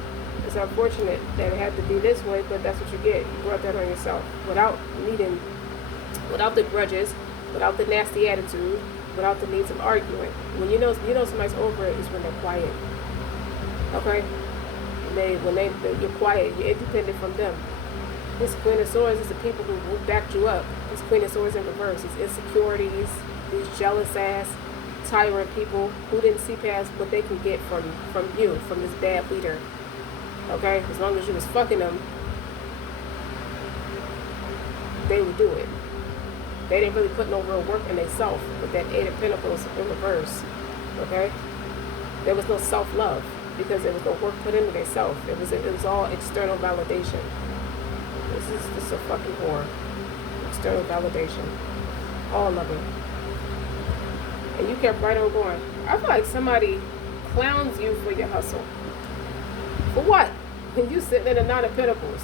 it's unfortunate that it had to be this way, but that's what you get. You brought that on yourself without the grudges, without the nasty attitude, without the needs of arguing. When you know somebody's over it is when they're quiet. Okay? When you're quiet, you're independent from them. This Queen of Swords is the people who backed you up. This Queen of Swords in reverse. These insecurities, these jealous ass, tyrant people who didn't see past what they can get from you, from this bad leader. Okay? As long as you was fucking them, they would do it. They didn't really put no real work in themselves with that Eight of Pentacles in reverse. Okay? There was no self-love because there was no work put into themselves. It was all external validation. This is a fucking war. External validation. All of it. And you kept right on going. I feel like somebody clowns you for your hustle. For what? When you sitting in a Nine of Pentacles.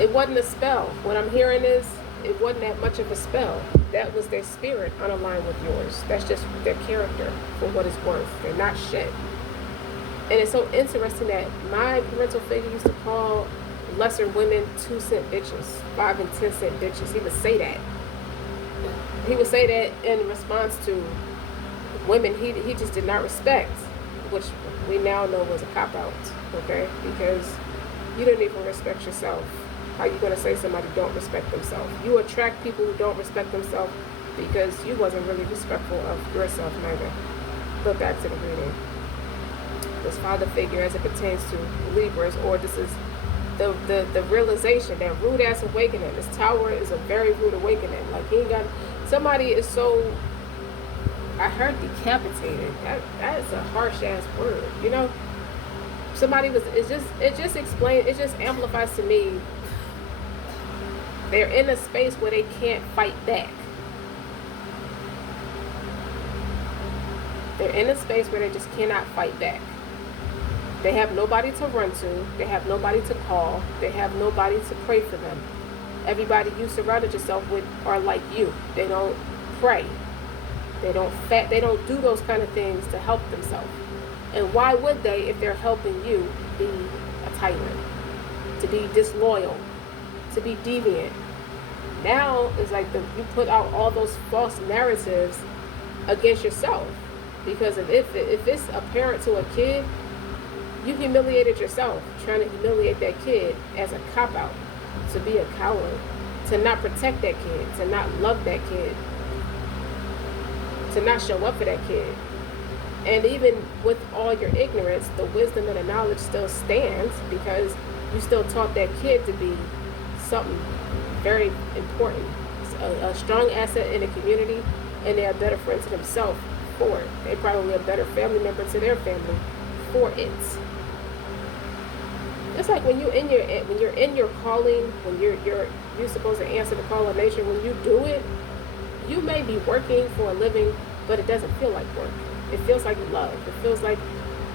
It wasn't a spell. What I'm hearing is it wasn't that much of a spell. That was their spirit unaligned with yours. That's just their character for what it's worth. They're not shit. And it's so interesting that my parental figure used to call lesser women 2-cent bitches, 5 and 10 cent bitches. He would say that. He would say that in response to women he just did not respect, which we now know was a cop-out, okay? Because you don't even respect yourself. How you going to say somebody don't respect themselves? You attract people who don't respect themselves because you wasn't really respectful of yourself neither. Go back to the reading. This father figure as it pertains to Libras, or this is the realization, that rude ass awakening. This tower is a very rude awakening. Like he ain't got, somebody is so, I heard decapitated. That's a harsh ass word, you know? Somebody was, it just amplifies to me. They're in a space where they can't fight back. They're in a space where they just cannot fight back. They have nobody to run to. They have nobody to call. They have nobody to pray for them. Everybody you surrounded yourself with are like you. They don't pray. They don't do those kind of things to help themselves. And why would they if they're helping you be a tyrant, to be disloyal, to be deviant? Now it's like you put out all those false narratives against yourself. Because if it's apparent to a kid, you humiliated yourself trying to humiliate that kid as a cop-out, to be a coward, to not protect that kid, to not love that kid, to not show up for that kid. And even with all your ignorance, the wisdom and the knowledge still stands because you still taught that kid to be something very important, a strong asset in the community, and they're a better friend to themselves for it. They're probably a better family member to their family for it. It's like when you're in your calling, when you're supposed to answer the call of nature. When you do it, you may be working for a living, but it doesn't feel like work. It feels like love. It feels like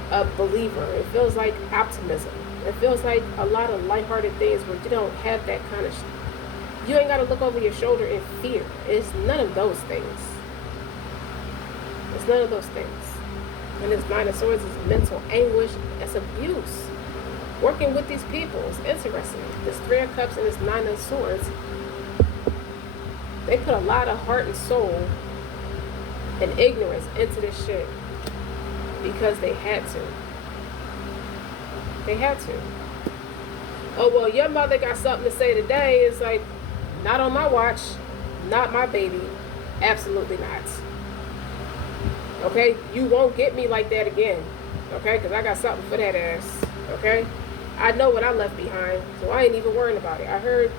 a believer. It feels like optimism. It feels like a lot of lighthearted things where you don't have that kind of. You ain't got to look over your shoulder in fear. It's none of those things. It's none of those things. And this Nine of Swords is mental anguish. It's abuse. Working with these people is interesting. This Three of Cups and this Nine of Swords, they put a lot of heart and soul and ignorance into this shit because they had to. They had to. Oh, well, your mother got something to say today. It's like, not on my watch. Not my baby. Absolutely not. Okay? You won't get me like that again. Okay? Because I got something for that ass. Okay? I know what I left behind, so I ain't even worrying about it. I heard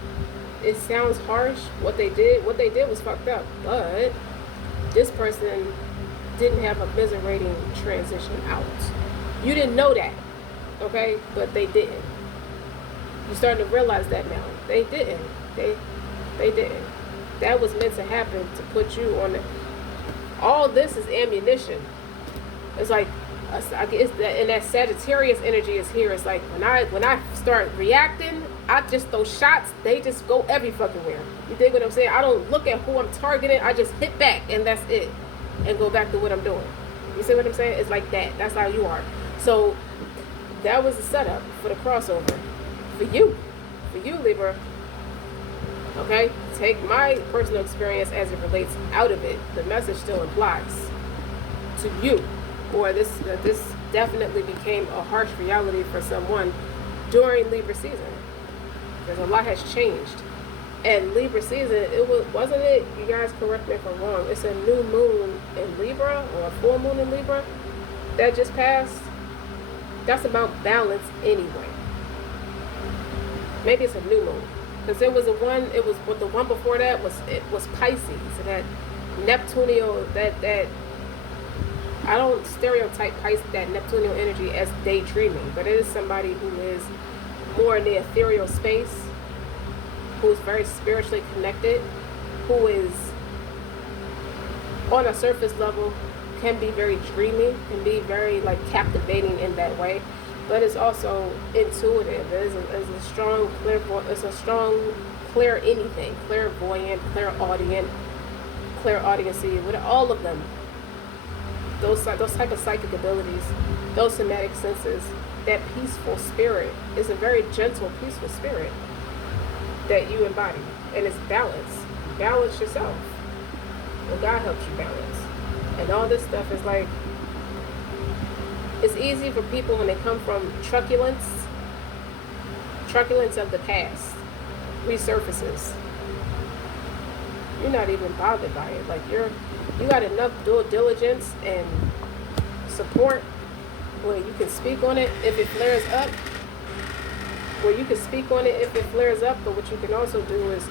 it sounds harsh. What they did was fucked up. But this person didn't have a miserating transition out. You didn't know that, okay? But they didn't. You're starting to realize that now. They didn't. They didn't. That was meant to happen to put you on the. All this is ammunition. It's like, and that Sagittarius energy is here. It's like when I start reacting, I just throw shots. They just go every fucking where. You dig what I'm saying? I don't look at who I'm targeting. I just hit back and that's it, and go back to what I'm doing. You see what I'm saying? It's like that. That's how you are. So that was the setup for the crossover for you, Libra. Okay, take my personal experience as it relates out of it. The message still applies to you. Or this definitely became a harsh reality for someone during Libra season, because a lot has changed. And Libra season, wasn't it? You guys correct me if I'm wrong. It's a new moon in Libra, or a full moon in Libra that just passed. That's about balance anyway. Maybe it's a new moon, because there was the one before that was Pisces, and that Neptunial that. I don't stereotype that Neptunian energy as daydreaming, but it is somebody who is more in the ethereal space, who is very spiritually connected, who is on a surface level, can be very dreamy, can be very like captivating in that way, but it's also intuitive. It's a strong clairvoyant, clairaudiency, with all of them. Those type of psychic abilities, those somatic senses, that peaceful spirit is a very gentle, peaceful spirit that you embody. And it's balance. Balance yourself. Well, God helps you balance. And all this stuff is like, it's easy for people when they come from truculence of the past, resurfaces. You're not even bothered by it. Like you got enough due diligence and support where you can speak on it if it flares up. But what you can also do is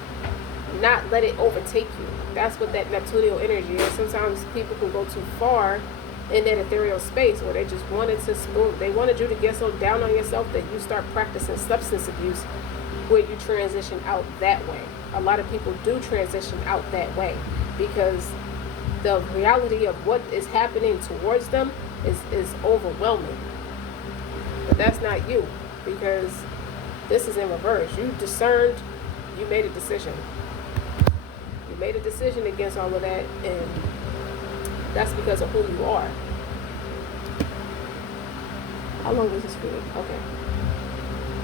not let it overtake you. That's what that Neptunian energy is. Sometimes people can go too far in that ethereal space where they just they wanted you to get so down on yourself that you start practicing substance abuse, where you transition out that way. A lot of people do transition out that way because the reality of what is happening towards them is overwhelming. But that's not you, because this is in reverse. You discerned, you made a decision. You made a decision against all of that, and that's because of who you are. How long is this for? Okay.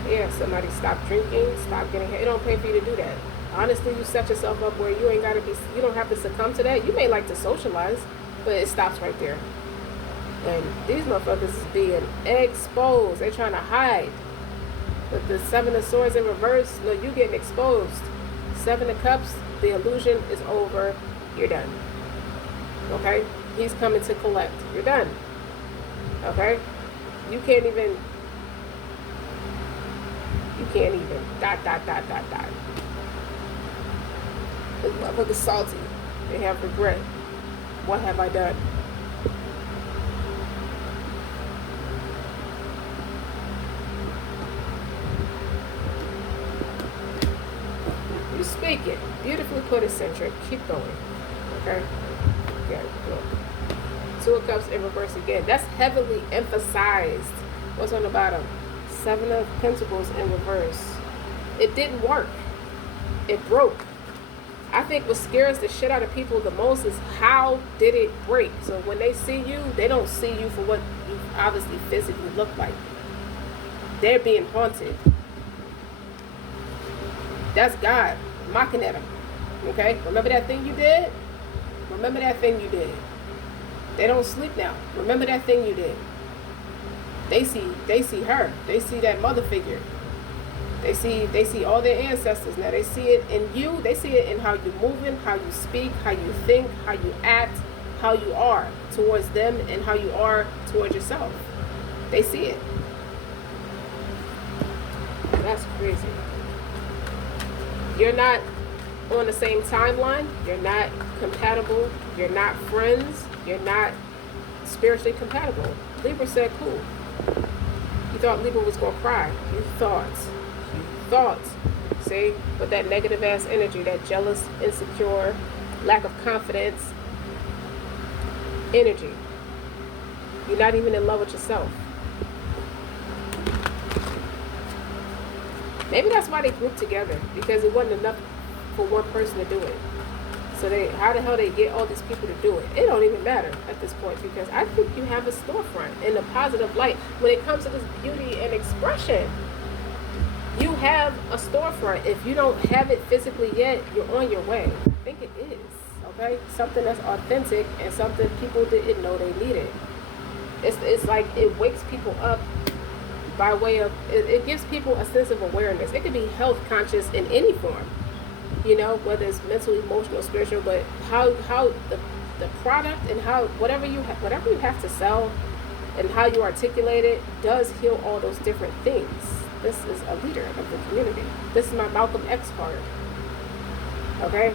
Yeah, somebody stop drinking, stop getting hit. It don't pay for you to do that. Honestly, you set yourself up where you don't have to succumb to that. You may like to socialize, but it stops right there. And these motherfuckers is being exposed. They're trying to hide. But the Seven of Swords in reverse, no, you getting exposed. Seven of Cups, the illusion is over. You're done. Okay? He's coming to collect. You're done. Okay? You can't even. Dot. This motherfucker's salty. They have regret. What have I done? You speak it. Beautifully put, eccentric. Keep going. Okay? Yeah, look. Two of Cups in reverse again. That's heavily emphasized. What's on the bottom? Seven of Pentacles in reverse. It didn't work. It broke. I think what scares the shit out of people the most is how did it break? So when they see you, they don't see you for what you obviously physically look like. They're being haunted. That's God mocking at them. Okay? Remember that thing you did? Remember that thing you did. They don't sleep now. Remember that thing you did. They see her. They see that mother figure. They see all their ancestors now. They see it in you. They see it in how you're moving, how you speak, how you think, how you act, how you are towards them, and how you are towards yourself. They see it. that's crazy. You're not on the same timeline. You're not compatible. You're not friends. You're not spiritually compatible. Libra said, cool. You thought Libra was going to cry. You thought. See? With that negative ass energy, that jealous, insecure, lack of confidence energy. You're not even in love with yourself. Maybe that's why they grouped together, because it wasn't enough for one person to do it. So how the hell they get all these people to do it? It don't even matter at this point, because I think you have a storefront in a positive light. When it comes to this beauty and expression, you have a storefront. If you don't have it physically yet, you're on your way. I think it is, okay? Something that's authentic and something people didn't know they needed. It's like it wakes people up by way of, it gives people a sense of awareness. It could be health conscious in any form, you know, whether it's mental, emotional, spiritual, but how the product and how whatever you have to sell and how you articulate it does heal all those different things. This is a leader of the community. This is my Malcolm X card. Okay?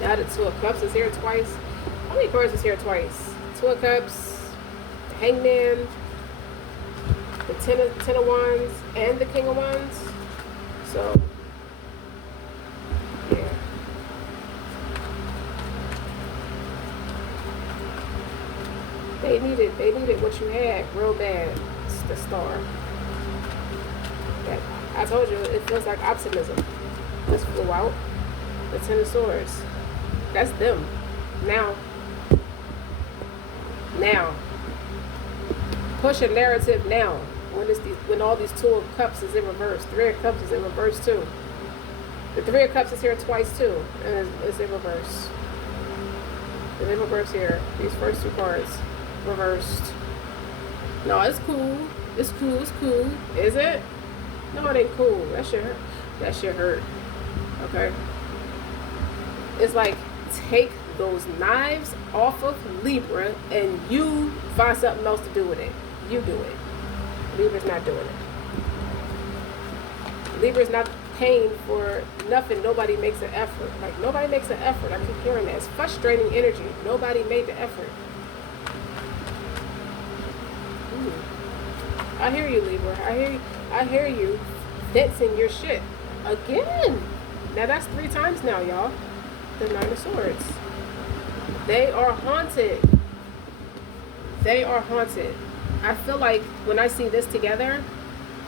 Now the Two of Cups is here twice. How many cards is here twice? Two of Cups, Hangman, the Ten of Wands, and the King of Wands. So, yeah. They needed what you had real bad. It's the Star. That, I told you, it feels like optimism. Just flew out. The Ten of Swords. That's them. Now. Push a narrative now. When all these Two of Cups is in reverse. Three of Cups is in reverse too. The Three of Cups is here twice too. And it's in reverse. It's in reverse here. These first two cards. Reversed. No, it's cool. It's cool. It's cool. Is it? No, it ain't cool. That shit hurt. That shit hurt. Okay? It's like, take those knives off of Libra and you find something else to do with it. You do it. Libra's not doing it. Libra's not paying for nothing. Nobody makes an effort. Like, nobody makes an effort. I keep hearing that. It's frustrating energy. Nobody made the effort. I hear you, Libra. I hear you fencing your shit. Again. Now that's 3 times now, y'all. The Nine of Swords. They are haunted. They are haunted. I feel like when I see this together,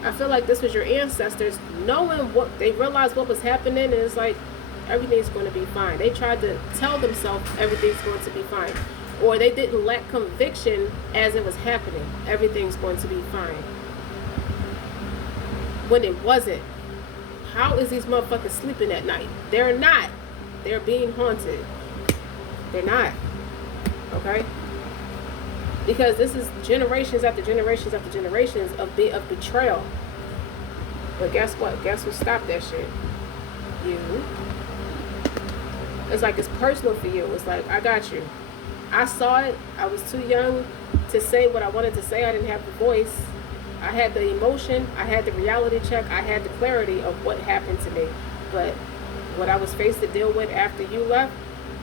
I feel like this was your ancestors knowing what, they realized what was happening, and it's like, everything's going to be fine. They tried to tell themselves everything's going to be fine. Or they didn't lack conviction as it was happening. Everything's going to be fine. When it wasn't. How is these motherfuckers sleeping at night? They're not. They're being haunted. They're not. Okay? Because this is generations after generations after generations of betrayal. But guess what? Guess who stopped that shit? You. It's like it's personal for you. It's like, I got you. I saw it. I was too young to say what I wanted to say. I didn't have the voice. I had the emotion. I had the reality check. I had the clarity of what happened to me. But what I was faced to deal with after you left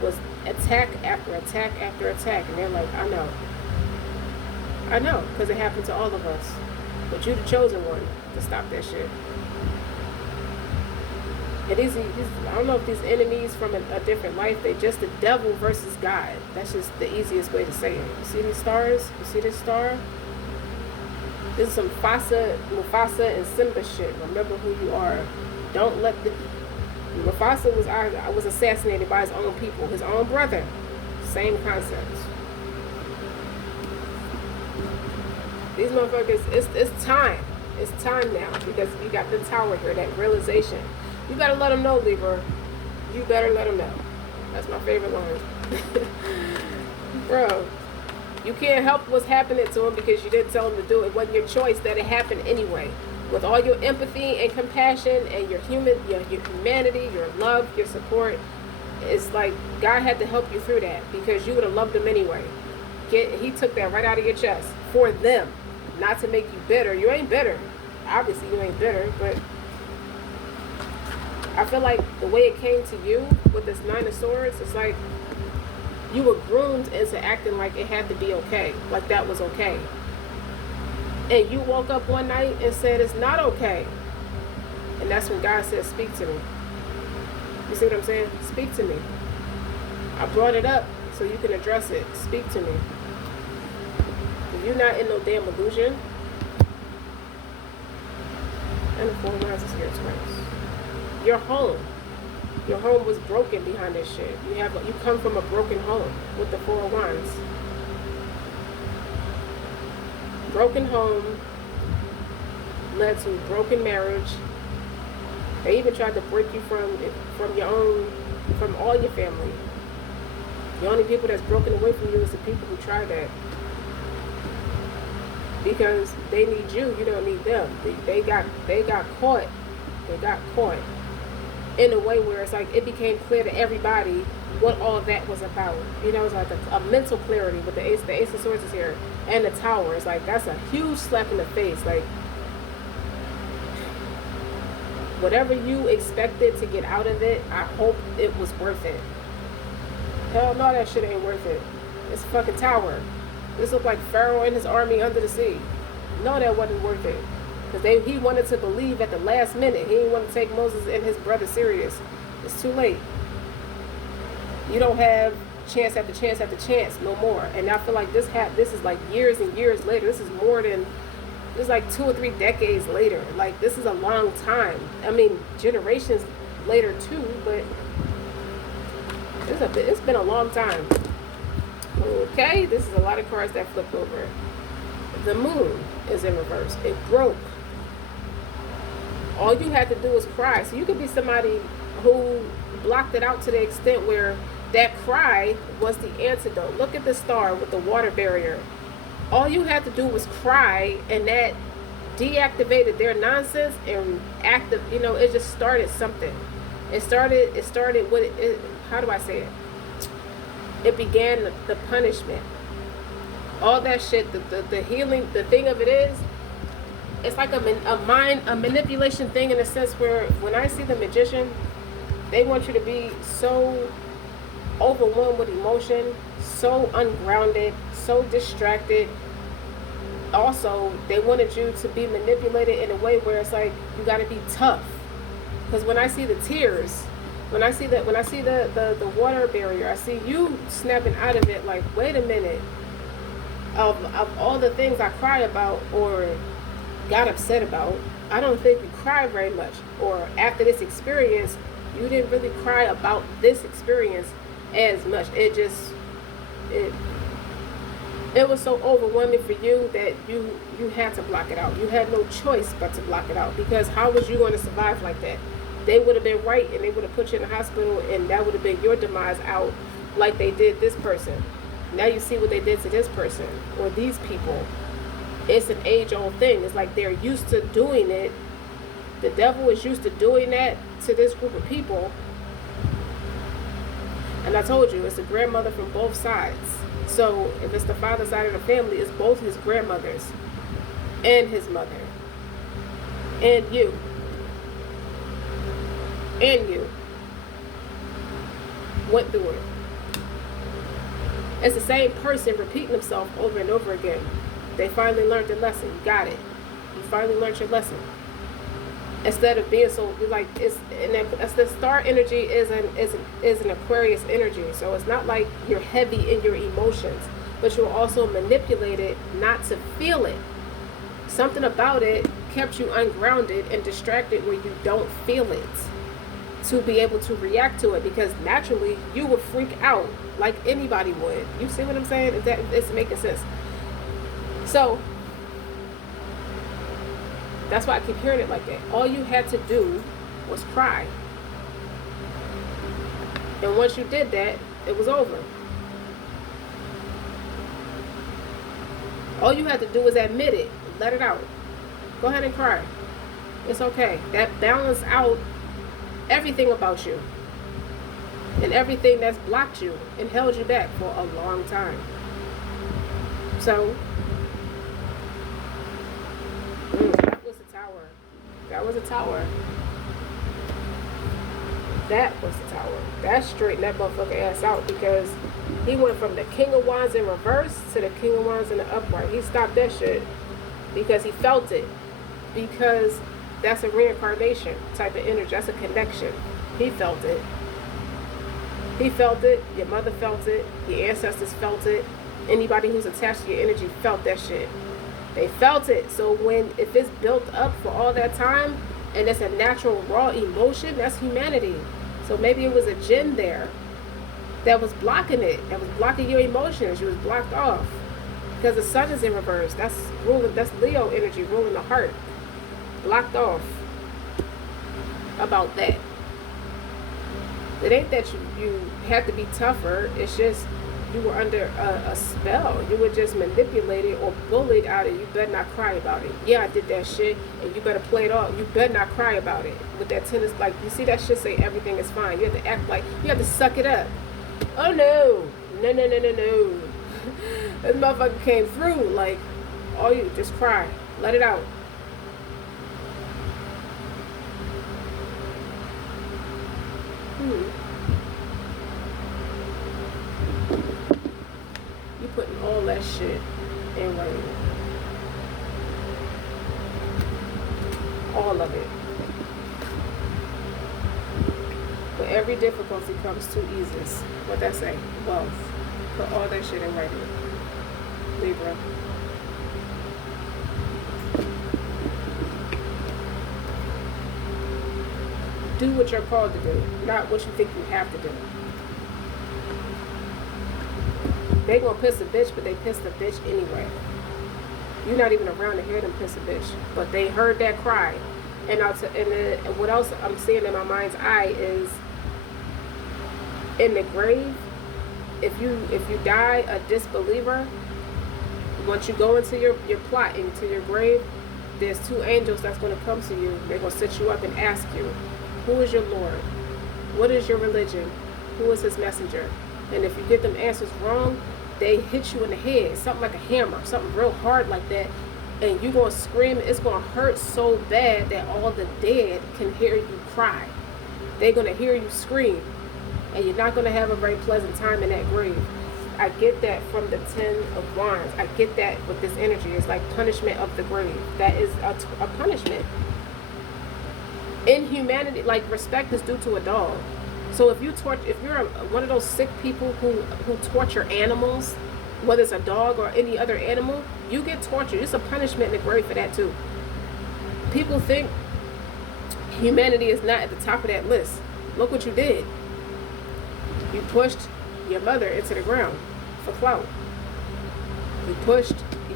was attack after attack after attack. And they're like, I know. I know, because it happened to all of us. But you're the chosen one to stop that shit. And these I don't know if these enemies from a different life, they just the devil versus God. That's just the easiest way to say it. You see these stars? You see this star? This is some Mufasa and Simba shit. Remember who you are. Don't let Mufasa was assassinated by his own people, his own brother. Same concept. These motherfuckers, it's time. It's time now, because you got the tower here, that realization. You better let them know, Libra. You better let them know. That's my favorite line. Bro, you can't help what's happening to them because you didn't tell them to do it. It wasn't your choice, that it happened anyway. With all your empathy and compassion and your humanity, your love, your support, it's like God had to help you through that, because you would have loved them anyway. He took that right out of your chest for them, not to make you bitter. You ain't bitter. obviously you ain't bitter, but I feel like the way it came to you with this Nine of Swords, it's like you were groomed into acting like it had to be okay, like that was okay. And you woke up one night and said it's not okay. And that's when God said, speak to me. You see what I'm saying? Speak to me. I brought it up so you can address it. Speak to me. If you're not in no damn illusion. And the 4 of Wands is here twice. Your home. Your home was broken behind this shit. You come from a broken home with the 4 of Wands. Broken home led to broken marriage. They even tried to break you from your own, from all your family. The only people that's broken away from you is the people who tried that. Because they need you, you don't need them. They got caught. They got caught in a way where it's like it became clear to everybody what all that was about. You know, it's like a mental clarity with the Ace of Swords is here, and the Tower. It's like that's a huge slap in the face. Like whatever you expected to get out of it, I hope it was worth it. Hell no, that shit ain't worth it. It's a fucking tower. This looked like Pharaoh and his army under the sea. No, that wasn't worth it. Because he wanted to believe at the last minute. He didn't want to take Moses and his brother serious. It's too late. You don't have chance after chance after chance no more. And I feel like this is like years and years later. This is like 2 or 3 decades later. Like this is a long time. I mean, generations later too, but it's been a long time. Okay, this is a lot of cards that flipped over. The Moon is in reverse. It broke. All you had to do was cry. So you could be somebody who blocked it out to the extent where that cry was the antidote. Look at the star with the water barrier. All you had to do was cry, and that deactivated their nonsense and it just started something. It started what it how do I say it? It began the punishment. All that shit, the healing, the thing of it is, it's like a manipulation thing in a sense where when I see the magician, they want you to be so overwhelmed with emotion, so ungrounded, so distracted. Also, they wanted you to be manipulated in a way where it's like you got to be tough. Because when I see the tears, when I see the water barrier, I see you snapping out of it like, wait a minute. Of all the things I cry about or got upset about, I don't think you cry very much. Or after this experience, you didn't really cry about this experience as much. It was so overwhelming for you that you had to block it out. You had no choice but to block it out, because how was you going to survive like that? They would have been right and they would have put you in the hospital, and that would have been your demise out like they did this person. Now you see what they did to this person or these people. It's an age-old thing. It's like they're used to doing it. The devil is used to doing that to this group of people. And I told you, it's a grandmother from both sides. So if it's the father side of the family, it's both his grandmothers and his mother and you. And you went through it. It's the same person repeating himself over and over again. They finally learned their lesson. You got it. You finally learned your lesson. Instead of being so like as the star energy is an Aquarius energy, so it's not like you're heavy in your emotions, but you're also manipulated not to feel it. Something about it kept you ungrounded and distracted where you don't feel it, to be able to react to it, because naturally you would freak out like anybody would. You see what I'm saying? It's making sense. So that's why I keep hearing it like that. All you had to do was cry. And once you did that, it was over. All you had to do was admit it. Let it out. Go ahead and cry. It's okay. That balanced out everything about you. And everything that's blocked you and held you back for a long time. So, that was the Tower. was a tower. That was the tower. That straightened that motherfucker ass out, because he went from the King of Wands in reverse to the King of Wands in the upright. He stopped that shit because he felt it. Because that's a reincarnation type of energy. That's a connection. He felt it. He felt it. Your mother felt it. Your ancestors felt it. Anybody who's attached to your energy felt that shit. They felt it. So if it's built up for all that time, and it's a natural raw emotion, that's humanity. So maybe it was a jinn there that was blocking it, that was blocking your emotions. You was blocked off because the sun is in reverse. That's Leo energy ruling the heart. Blocked off about that. It ain't that you have to be tougher. It's just you were under a spell. You were just manipulated or bullied out of it. You better not cry about it. Yeah, I did that shit, and you better play it off. You better not cry about it. With that tennis, like, you see that shit say everything is fine. You have to act like, you have to suck it up. Oh no. No. This motherfucker came through. Like, all you just cry. Let it out. You putting all that shit in writing. All of it. But every difficulty comes two eases. What that say? Wealth. Put all that shit in writing. Libra. Do what you're called to do, not what you think you have to do. They gonna piss a bitch, but they pissed a bitch anyway. You're not even around to hear them piss a bitch, but they heard that cry. And what else I'm seeing in my mind's eye is, in the grave, if you die a disbeliever, once you go into your plot, into your grave, there's two angels that's going to come to you. They're going to sit you up and ask you, who is your Lord? What is your religion? Who is his messenger? And if you get them answers wrong, they hit you in the head, something like a hammer, something real hard like that, and you're going to scream. It's going to hurt so bad that all the dead can hear you cry. They're going to hear you scream, and you're not going to have a very pleasant time in that grave. I get that from the 10 of Wands. I get that with this energy. It's like punishment of the grave. That is a punishment. In humanity, like, respect is due to a dog. So if you're one of those sick people who torture animals, whether it's a dog or any other animal, you get tortured. It's a punishment in the grave for that too. People think humanity is not at the top of that list. Look what you did. You pushed your mother into the ground for clout. You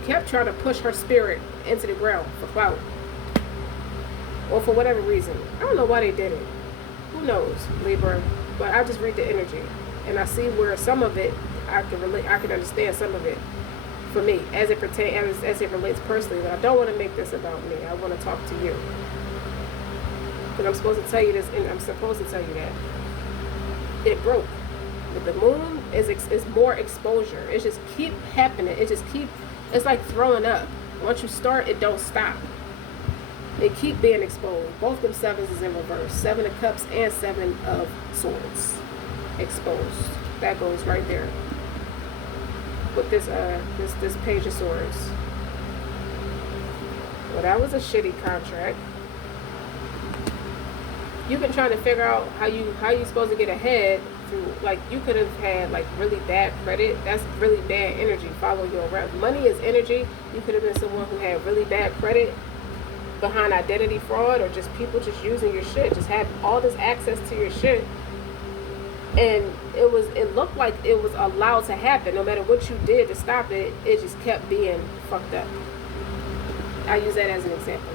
kept trying to push her spirit into the ground for clout. Or for whatever reason. I don't know why they did it. Who knows, Libra? But I just read the energy, and I see where some of it I can relate. I can understand some of it for me as it pertains, as it relates personally. But I don't want to make this about me. I want to talk to you, because I'm supposed to tell you this, and I'm supposed to tell you that it broke. But the moon is more exposure. It just keep happening. It's like throwing up. Once you start, it don't stop. They keep being exposed. Both them sevens is in reverse. 7 of Cups and 7 of Swords. Exposed. That goes right there. With this Page of Swords. Well, that was a shitty contract. You've been trying to figure out how you supposed to get ahead through, like, you could have had like really bad credit. That's really bad energy. Follow you around. Money is energy. You could have been someone who had really bad credit behind identity fraud, or just people just using your shit, just have all this access to your shit, and it looked like it was allowed to happen. No matter what you did to stop it, it just kept being fucked up. I use that as an example.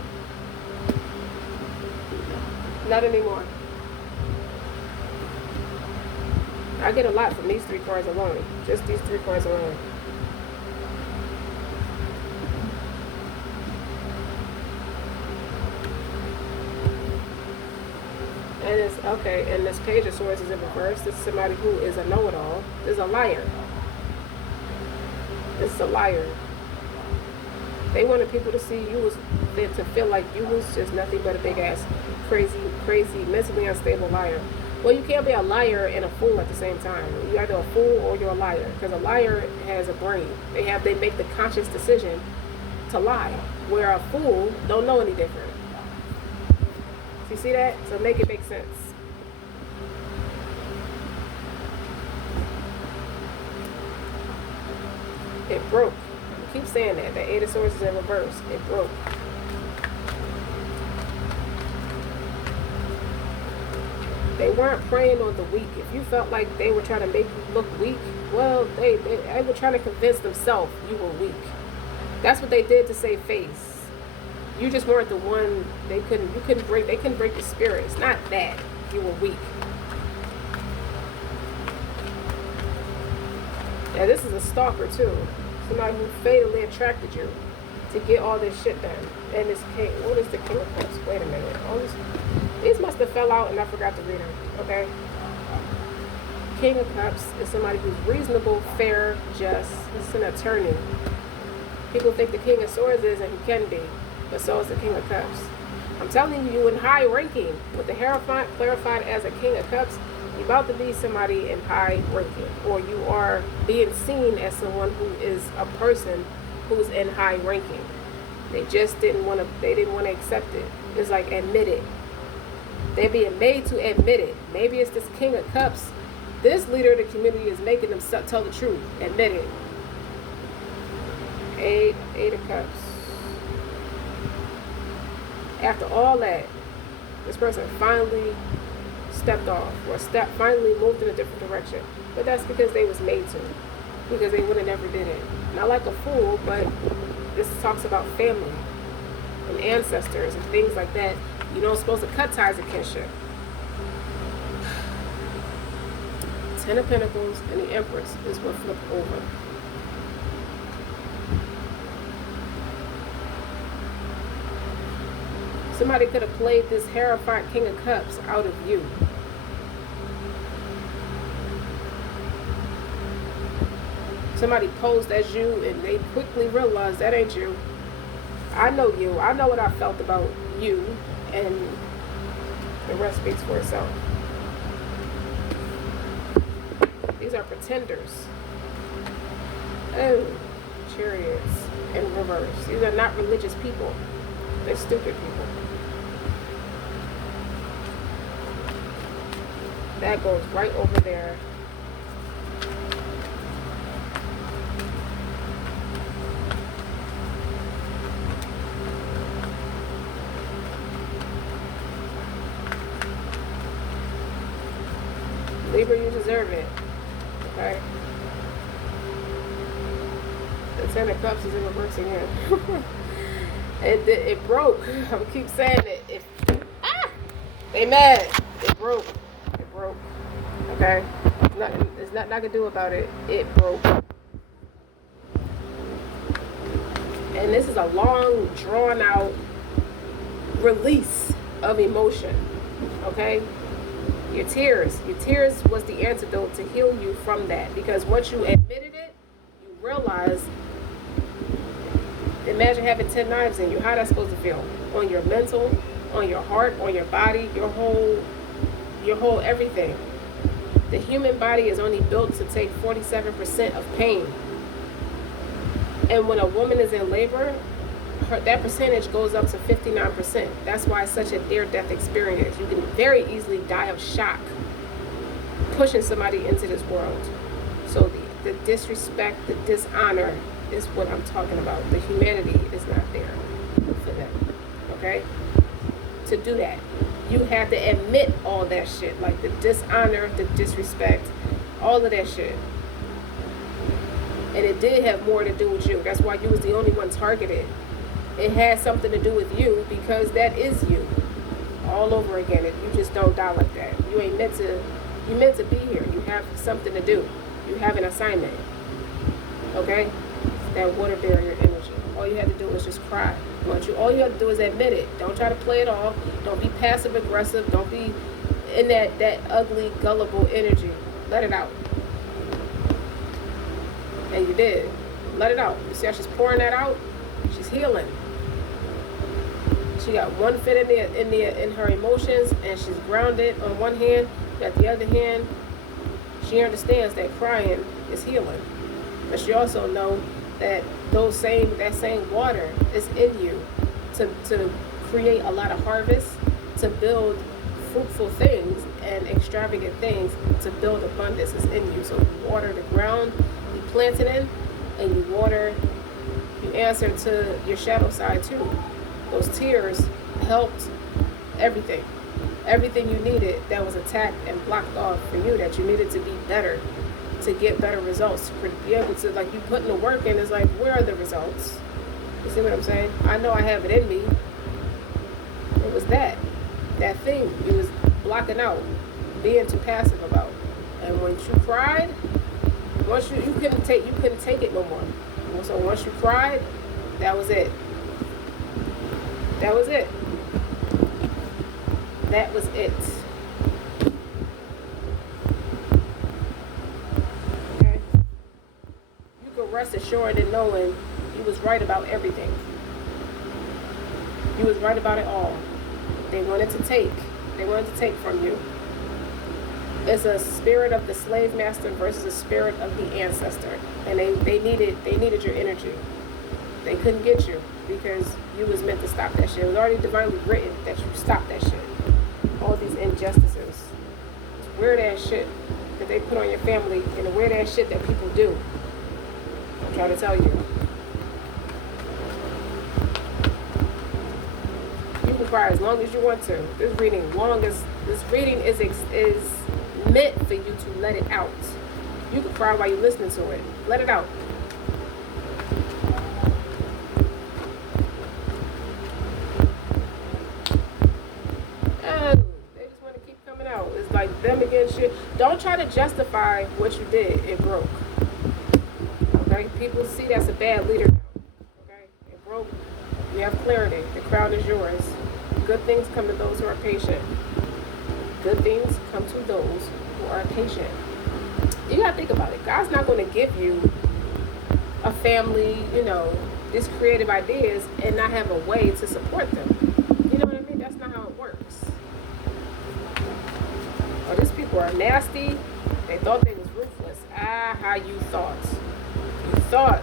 Not anymore. I get a lot from these 3 cards alone. Just these 3 cards alone. And it's okay, and this Page of Swords is in reverse. This is somebody who is a know-it-all. This is a liar. This is a liar. They wanted people to see you was to feel like you was just nothing but a big ass, crazy, mentally unstable liar. Well, you can't be a liar and a fool at the same time. You're either a fool or you're a liar. Because a liar has a brain. They make the conscious decision to lie. Where a fool don't know any different. So you see that? So make it make sense. It broke. I keep saying that. The Eight of Swords is in reverse. It broke. They weren't preying on the weak. If you felt like they were trying to make you look weak, well, they were trying to convince themselves you were weak. That's what they did to save face. You just weren't the one. They couldn't break your spirit. It's not that you were weak. Now this is a stalker too. Somebody who fatally attracted you to get all this shit done. And this king, what is the King of Cups? Wait a minute. These must have fell out and I forgot to read them. Okay. King of Cups is somebody who's reasonable, fair, just. It's an attorney. People think the King of Swords is, and he can be, but so is the King of Cups. I'm telling you, in high ranking, with the Hierophant clarified as a King of Cups, you're about to be somebody in high ranking, or you are being seen as someone who is a person who's in high ranking. They just didn't want to accept it. It's like, admit it. They're being made to admit it. Maybe it's this King of Cups. This leader of the community is making them tell the truth. Admit it. Eight of Cups. After all that, this person finally stepped off, or finally moved in a different direction. But that's because they was made to. Because they would have never did it. Not like a fool, but this talks about family and ancestors and things like that. You don't supposed to cut ties of kinship. Ten of Pentacles and the Empress is what flipped over. Somebody could have played this Hierophant King of Cups out of you. Somebody posed as you and they quickly realized that ain't you. I know you. I know what I felt about you, and the rest speaks for itself. These are pretenders. Oh, Chariots in reverse. These are not religious people. They're stupid people. That goes right over there. Libra, you deserve it. Okay? The Ten of Cups is in reverse again. It broke. I keep saying it. They mad. It broke. It broke. Okay? There's nothing I can do about it. It broke. And this is a long, drawn out release of emotion. Okay? Your tears was the antidote to heal you from that. Because once you admitted it, you realize, imagine having 10 knives in you. How that's supposed to feel? On your mental, on your heart, on your body, your whole everything. The human body is only built to take 47% of pain. And when a woman is in labor, that percentage goes up to 59%. That's why it's such a near-death experience. You can very easily die of shock pushing somebody into this world. So the disrespect, the dishonor is what I'm talking about. The humanity is not there for them. Okay? To do that, you have to admit all that shit, like the dishonor, the disrespect, all of that shit. And it did have more to do with you. That's why you was the only one targeted. It has something to do with you because that is you. All over again. You just don't die like that. You ain't meant to. You meant to be here. You have something to do. You have an assignment. Okay? That water barrier energy. All you have to do is just cry. All you have to do is admit it. Don't try to play it off. Don't be passive aggressive. Don't be in that ugly, gullible energy. Let it out. And you did. Let it out. You see how she's pouring that out? She's healing. She got one foot in her emotions, and she's grounded on one hand. But the other hand, she understands that crying is healing. But she also knows that that same water is in you to create a lot of harvest, to build fruitful things and extravagant things, to build abundance is in you. So you water the ground you plant it in, and you answer to your shadow side too. Those tears helped everything you needed that was attacked and blocked off for you, that you needed to be better, to get better results, to be able to, like, you putting the work in, is like, where are the results? You see what I'm saying? I know I have it in me. It was that thing you was blocking out, being too passive about. And when you cried, once you couldn't take it no more. So once you cried, that was it. That was it. That was it. Okay? You can rest assured in knowing you was right about everything. You was right about it all. They wanted to take from you. It's a spirit of the slave master versus a spirit of the ancestor. And they needed your energy. They couldn't get you because you was meant to stop that shit. It was already divinely written that you stop that shit. All these injustices. It's weird ass shit that they put on your family, and the weird ass shit that people do. I'm trying to tell you. You can cry as long as you want to. This reading is meant for you to let it out. You can cry while you're listening to it. Let it out. And they just want to keep coming out. It's like them against shit. Don't try to justify what you did. It broke. Okay? People see that's a bad leader now. Okay? It broke. You have clarity. The crown is yours. Good things come to those who are patient. Good things come to those who are patient. You gotta think about it. God's not going to give you a family, these creative ideas and not have a way to support them. You know what I mean? That's not how it works. Oh, these people are nasty. They thought they was ruthless. How you thought. You thought.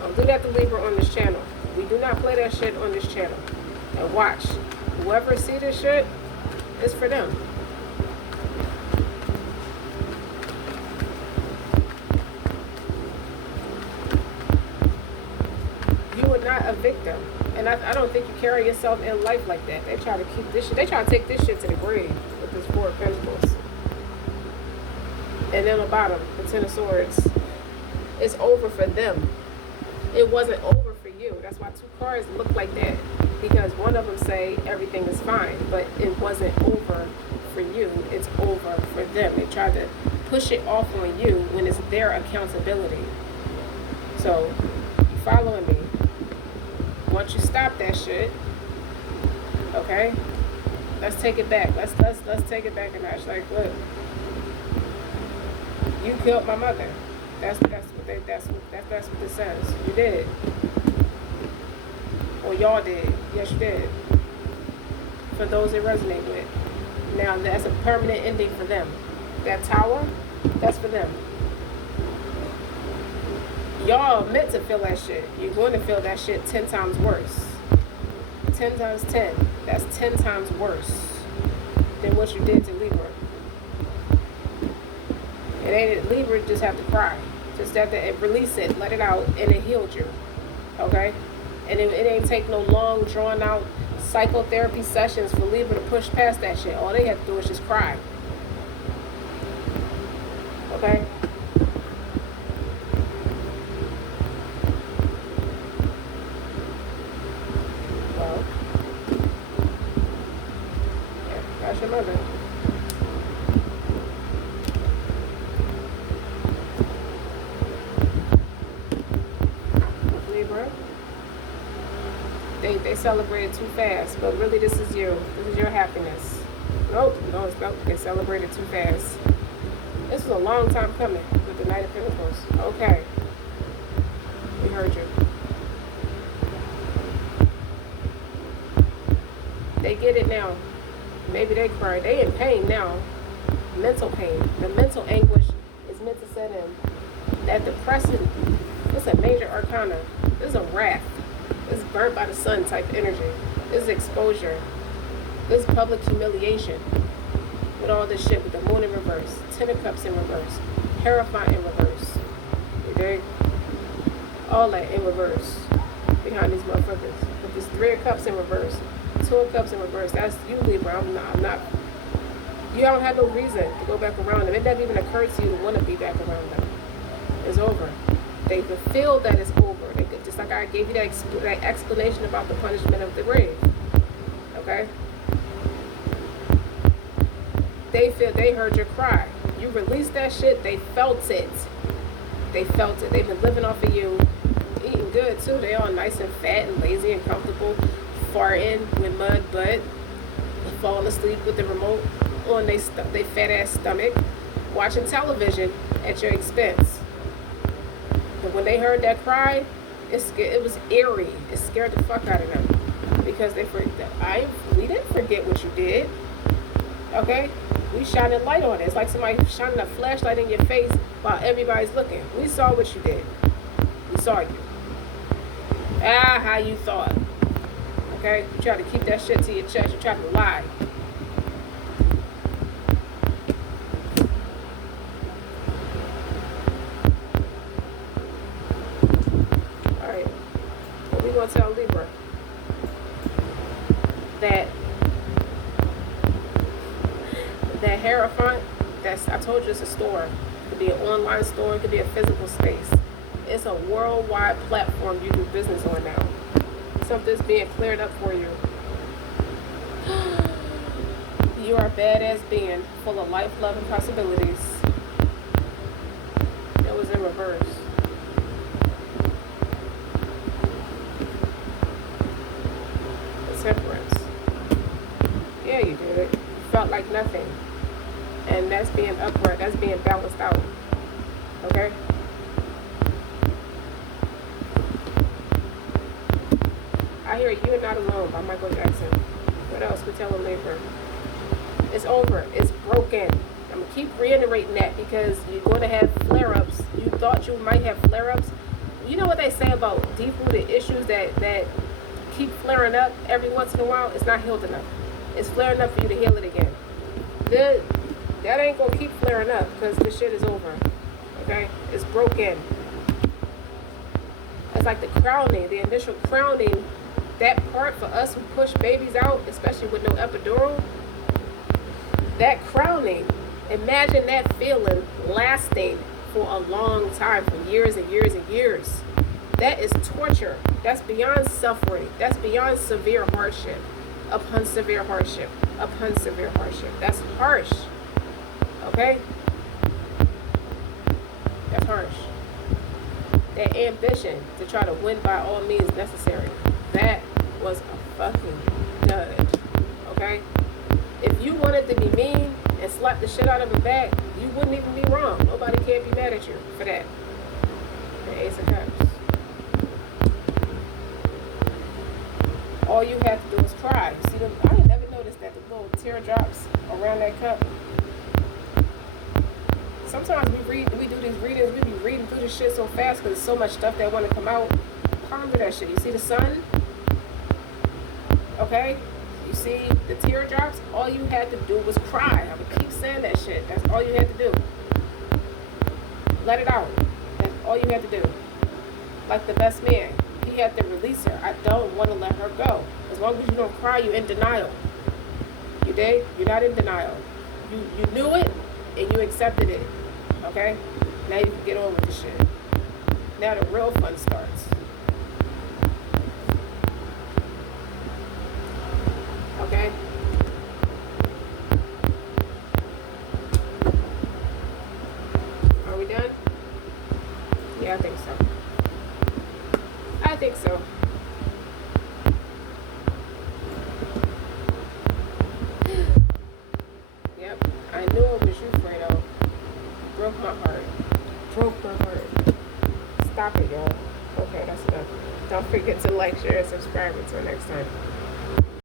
Don't do that to Libra on this channel. We do not play that shit on this channel. And watch. Whoever see this shit, it's for them. You are not a victim. And I don't think you carry yourself in life like that. They try to keep this shit. They try to take this shit to the grave with this Four of Pentacles. And then the bottom, the Ten of Swords. It's over for them. It wasn't over for you. That's why two cards look like that. Because one of them say everything is fine, but it wasn't over for you. It's over for them. They try to push it off on you when it's their accountability. So, you following me? Once you stop that shit, okay? Let's take it back. Let's take it back a notch. Like, look, you killed my mother. That's what this says. You did. Or y'all did. Yes, you did. For those that resonate with. Now, that's a permanent ending for them. That tower, that's for them. Y'all meant to feel that shit. You're going to feel that shit 10 times worse. 10 times 10. That's 10 times worse than what you did to Libra. It ain't Libra just have to cry. Just have to release it, let it out, and it healed you. Okay? And it ain't take no long, drawn out psychotherapy sessions for Libra to push past that shit. All they have to do is just cry. Okay? Well, yeah, that's your mother. Libra. They celebrated too fast, but really this is you. This is your happiness. Nope, they celebrated too fast. This was a long time coming with the Knight of Pentacles. Okay. We heard you. get it now. Maybe they cry. They in pain now. Mental pain. The mental anguish is meant to set in. That depressing, it's a major arcana. This is a wrath. This is burnt by the sun type energy. This is exposure. This is public humiliation. With all this shit, with the moon in reverse, 10 of cups in reverse, Hierophant in reverse. You dig? All that in reverse behind these motherfuckers. With this 3 of cups in reverse, 2 of cups in reverse. That's you, Libra. I'm not. You don't have no reason to go back around them. It doesn't even occur to you to want to be back around them. It's over. They feel that it's over. They could, just like I gave you that explanation about the punishment of the grave. Okay? They heard your cry. You released that shit. They felt it. They felt it. They've been living off of you. Eating good too. They all nice and fat and lazy and comfortable. Farting with mud butt. Falling asleep with the remote on they fat ass stomach. Watching television at your expense. But when they heard that cry, it was eerie. It scared the fuck out of them. Because we didn't forget what you did. Okay? We shining light on it. It's like somebody shining a flashlight in your face while everybody's looking. We saw what you did. We saw you. How you thought. Okay? You try to keep that shit to your chest. You try to lie. Alright. What we gonna tell Libra? That Hierophant, I told you it's a store. It could be an online store, it could be a physical space. It's a worldwide platform you do business on now. Something's being cleared up for you. You are a badass being, full of life, love, and possibilities. It was in reverse. The Temperance. Yeah, you did it. You felt like nothing. And that's being upright. That's being balanced out. Okay? I hear You're Not Alone by Michael Jackson. What else we telling Libra? It's over. It's broken. I'm going to keep reiterating that because you're going to have flare-ups. You thought you might have flare-ups. You know what they say about deep-rooted issues that keep flaring up every once in a while? It's not healed enough. It's flaring up for you to heal it again. That ain't gonna keep flaring up because the shit is over. Okay? It's broken. It's like the crowning, the initial crowning. That part for us who push babies out, especially with no epidural, that crowning, imagine that feeling lasting for a long time, for years and years and years. That is torture. That's beyond suffering. That's beyond severe hardship. Upon severe hardship. Upon severe hardship. That's harsh. Okay? That's harsh. That ambition to try to win by all means necessary. That was a fucking dud. Okay? If you wanted to be mean and slap the shit out of him back, you wouldn't even be wrong. Nobody can be mad at you for that. The Ace of Cups. All you have to do is cry. See them? I ain't never noticed that the little teardrops around that cup. Sometimes we do these readings, we be reading through this shit so fast because there's so much stuff that want to come out. Ponder that shit. You see the sun? Okay? You see the teardrops? All you had to do was cry. I would keep saying that shit. That's all you had to do. Let it out. That's all you had to do. Like the best man. He had to release her. I don't want to let her go. As long as you don't cry, you're in denial. You dig? You're not in denial. You knew it and you accepted it. Okay? Now you can get on with the shit. Now the real fun starts. Okay? Are we done? Yeah, I think so. I think so. Yep, I knew it was you, Fredo. Broke my heart. Broke my heart. Stop it, y'all. Okay, that's enough. Don't forget to like, share, and subscribe. Until next time.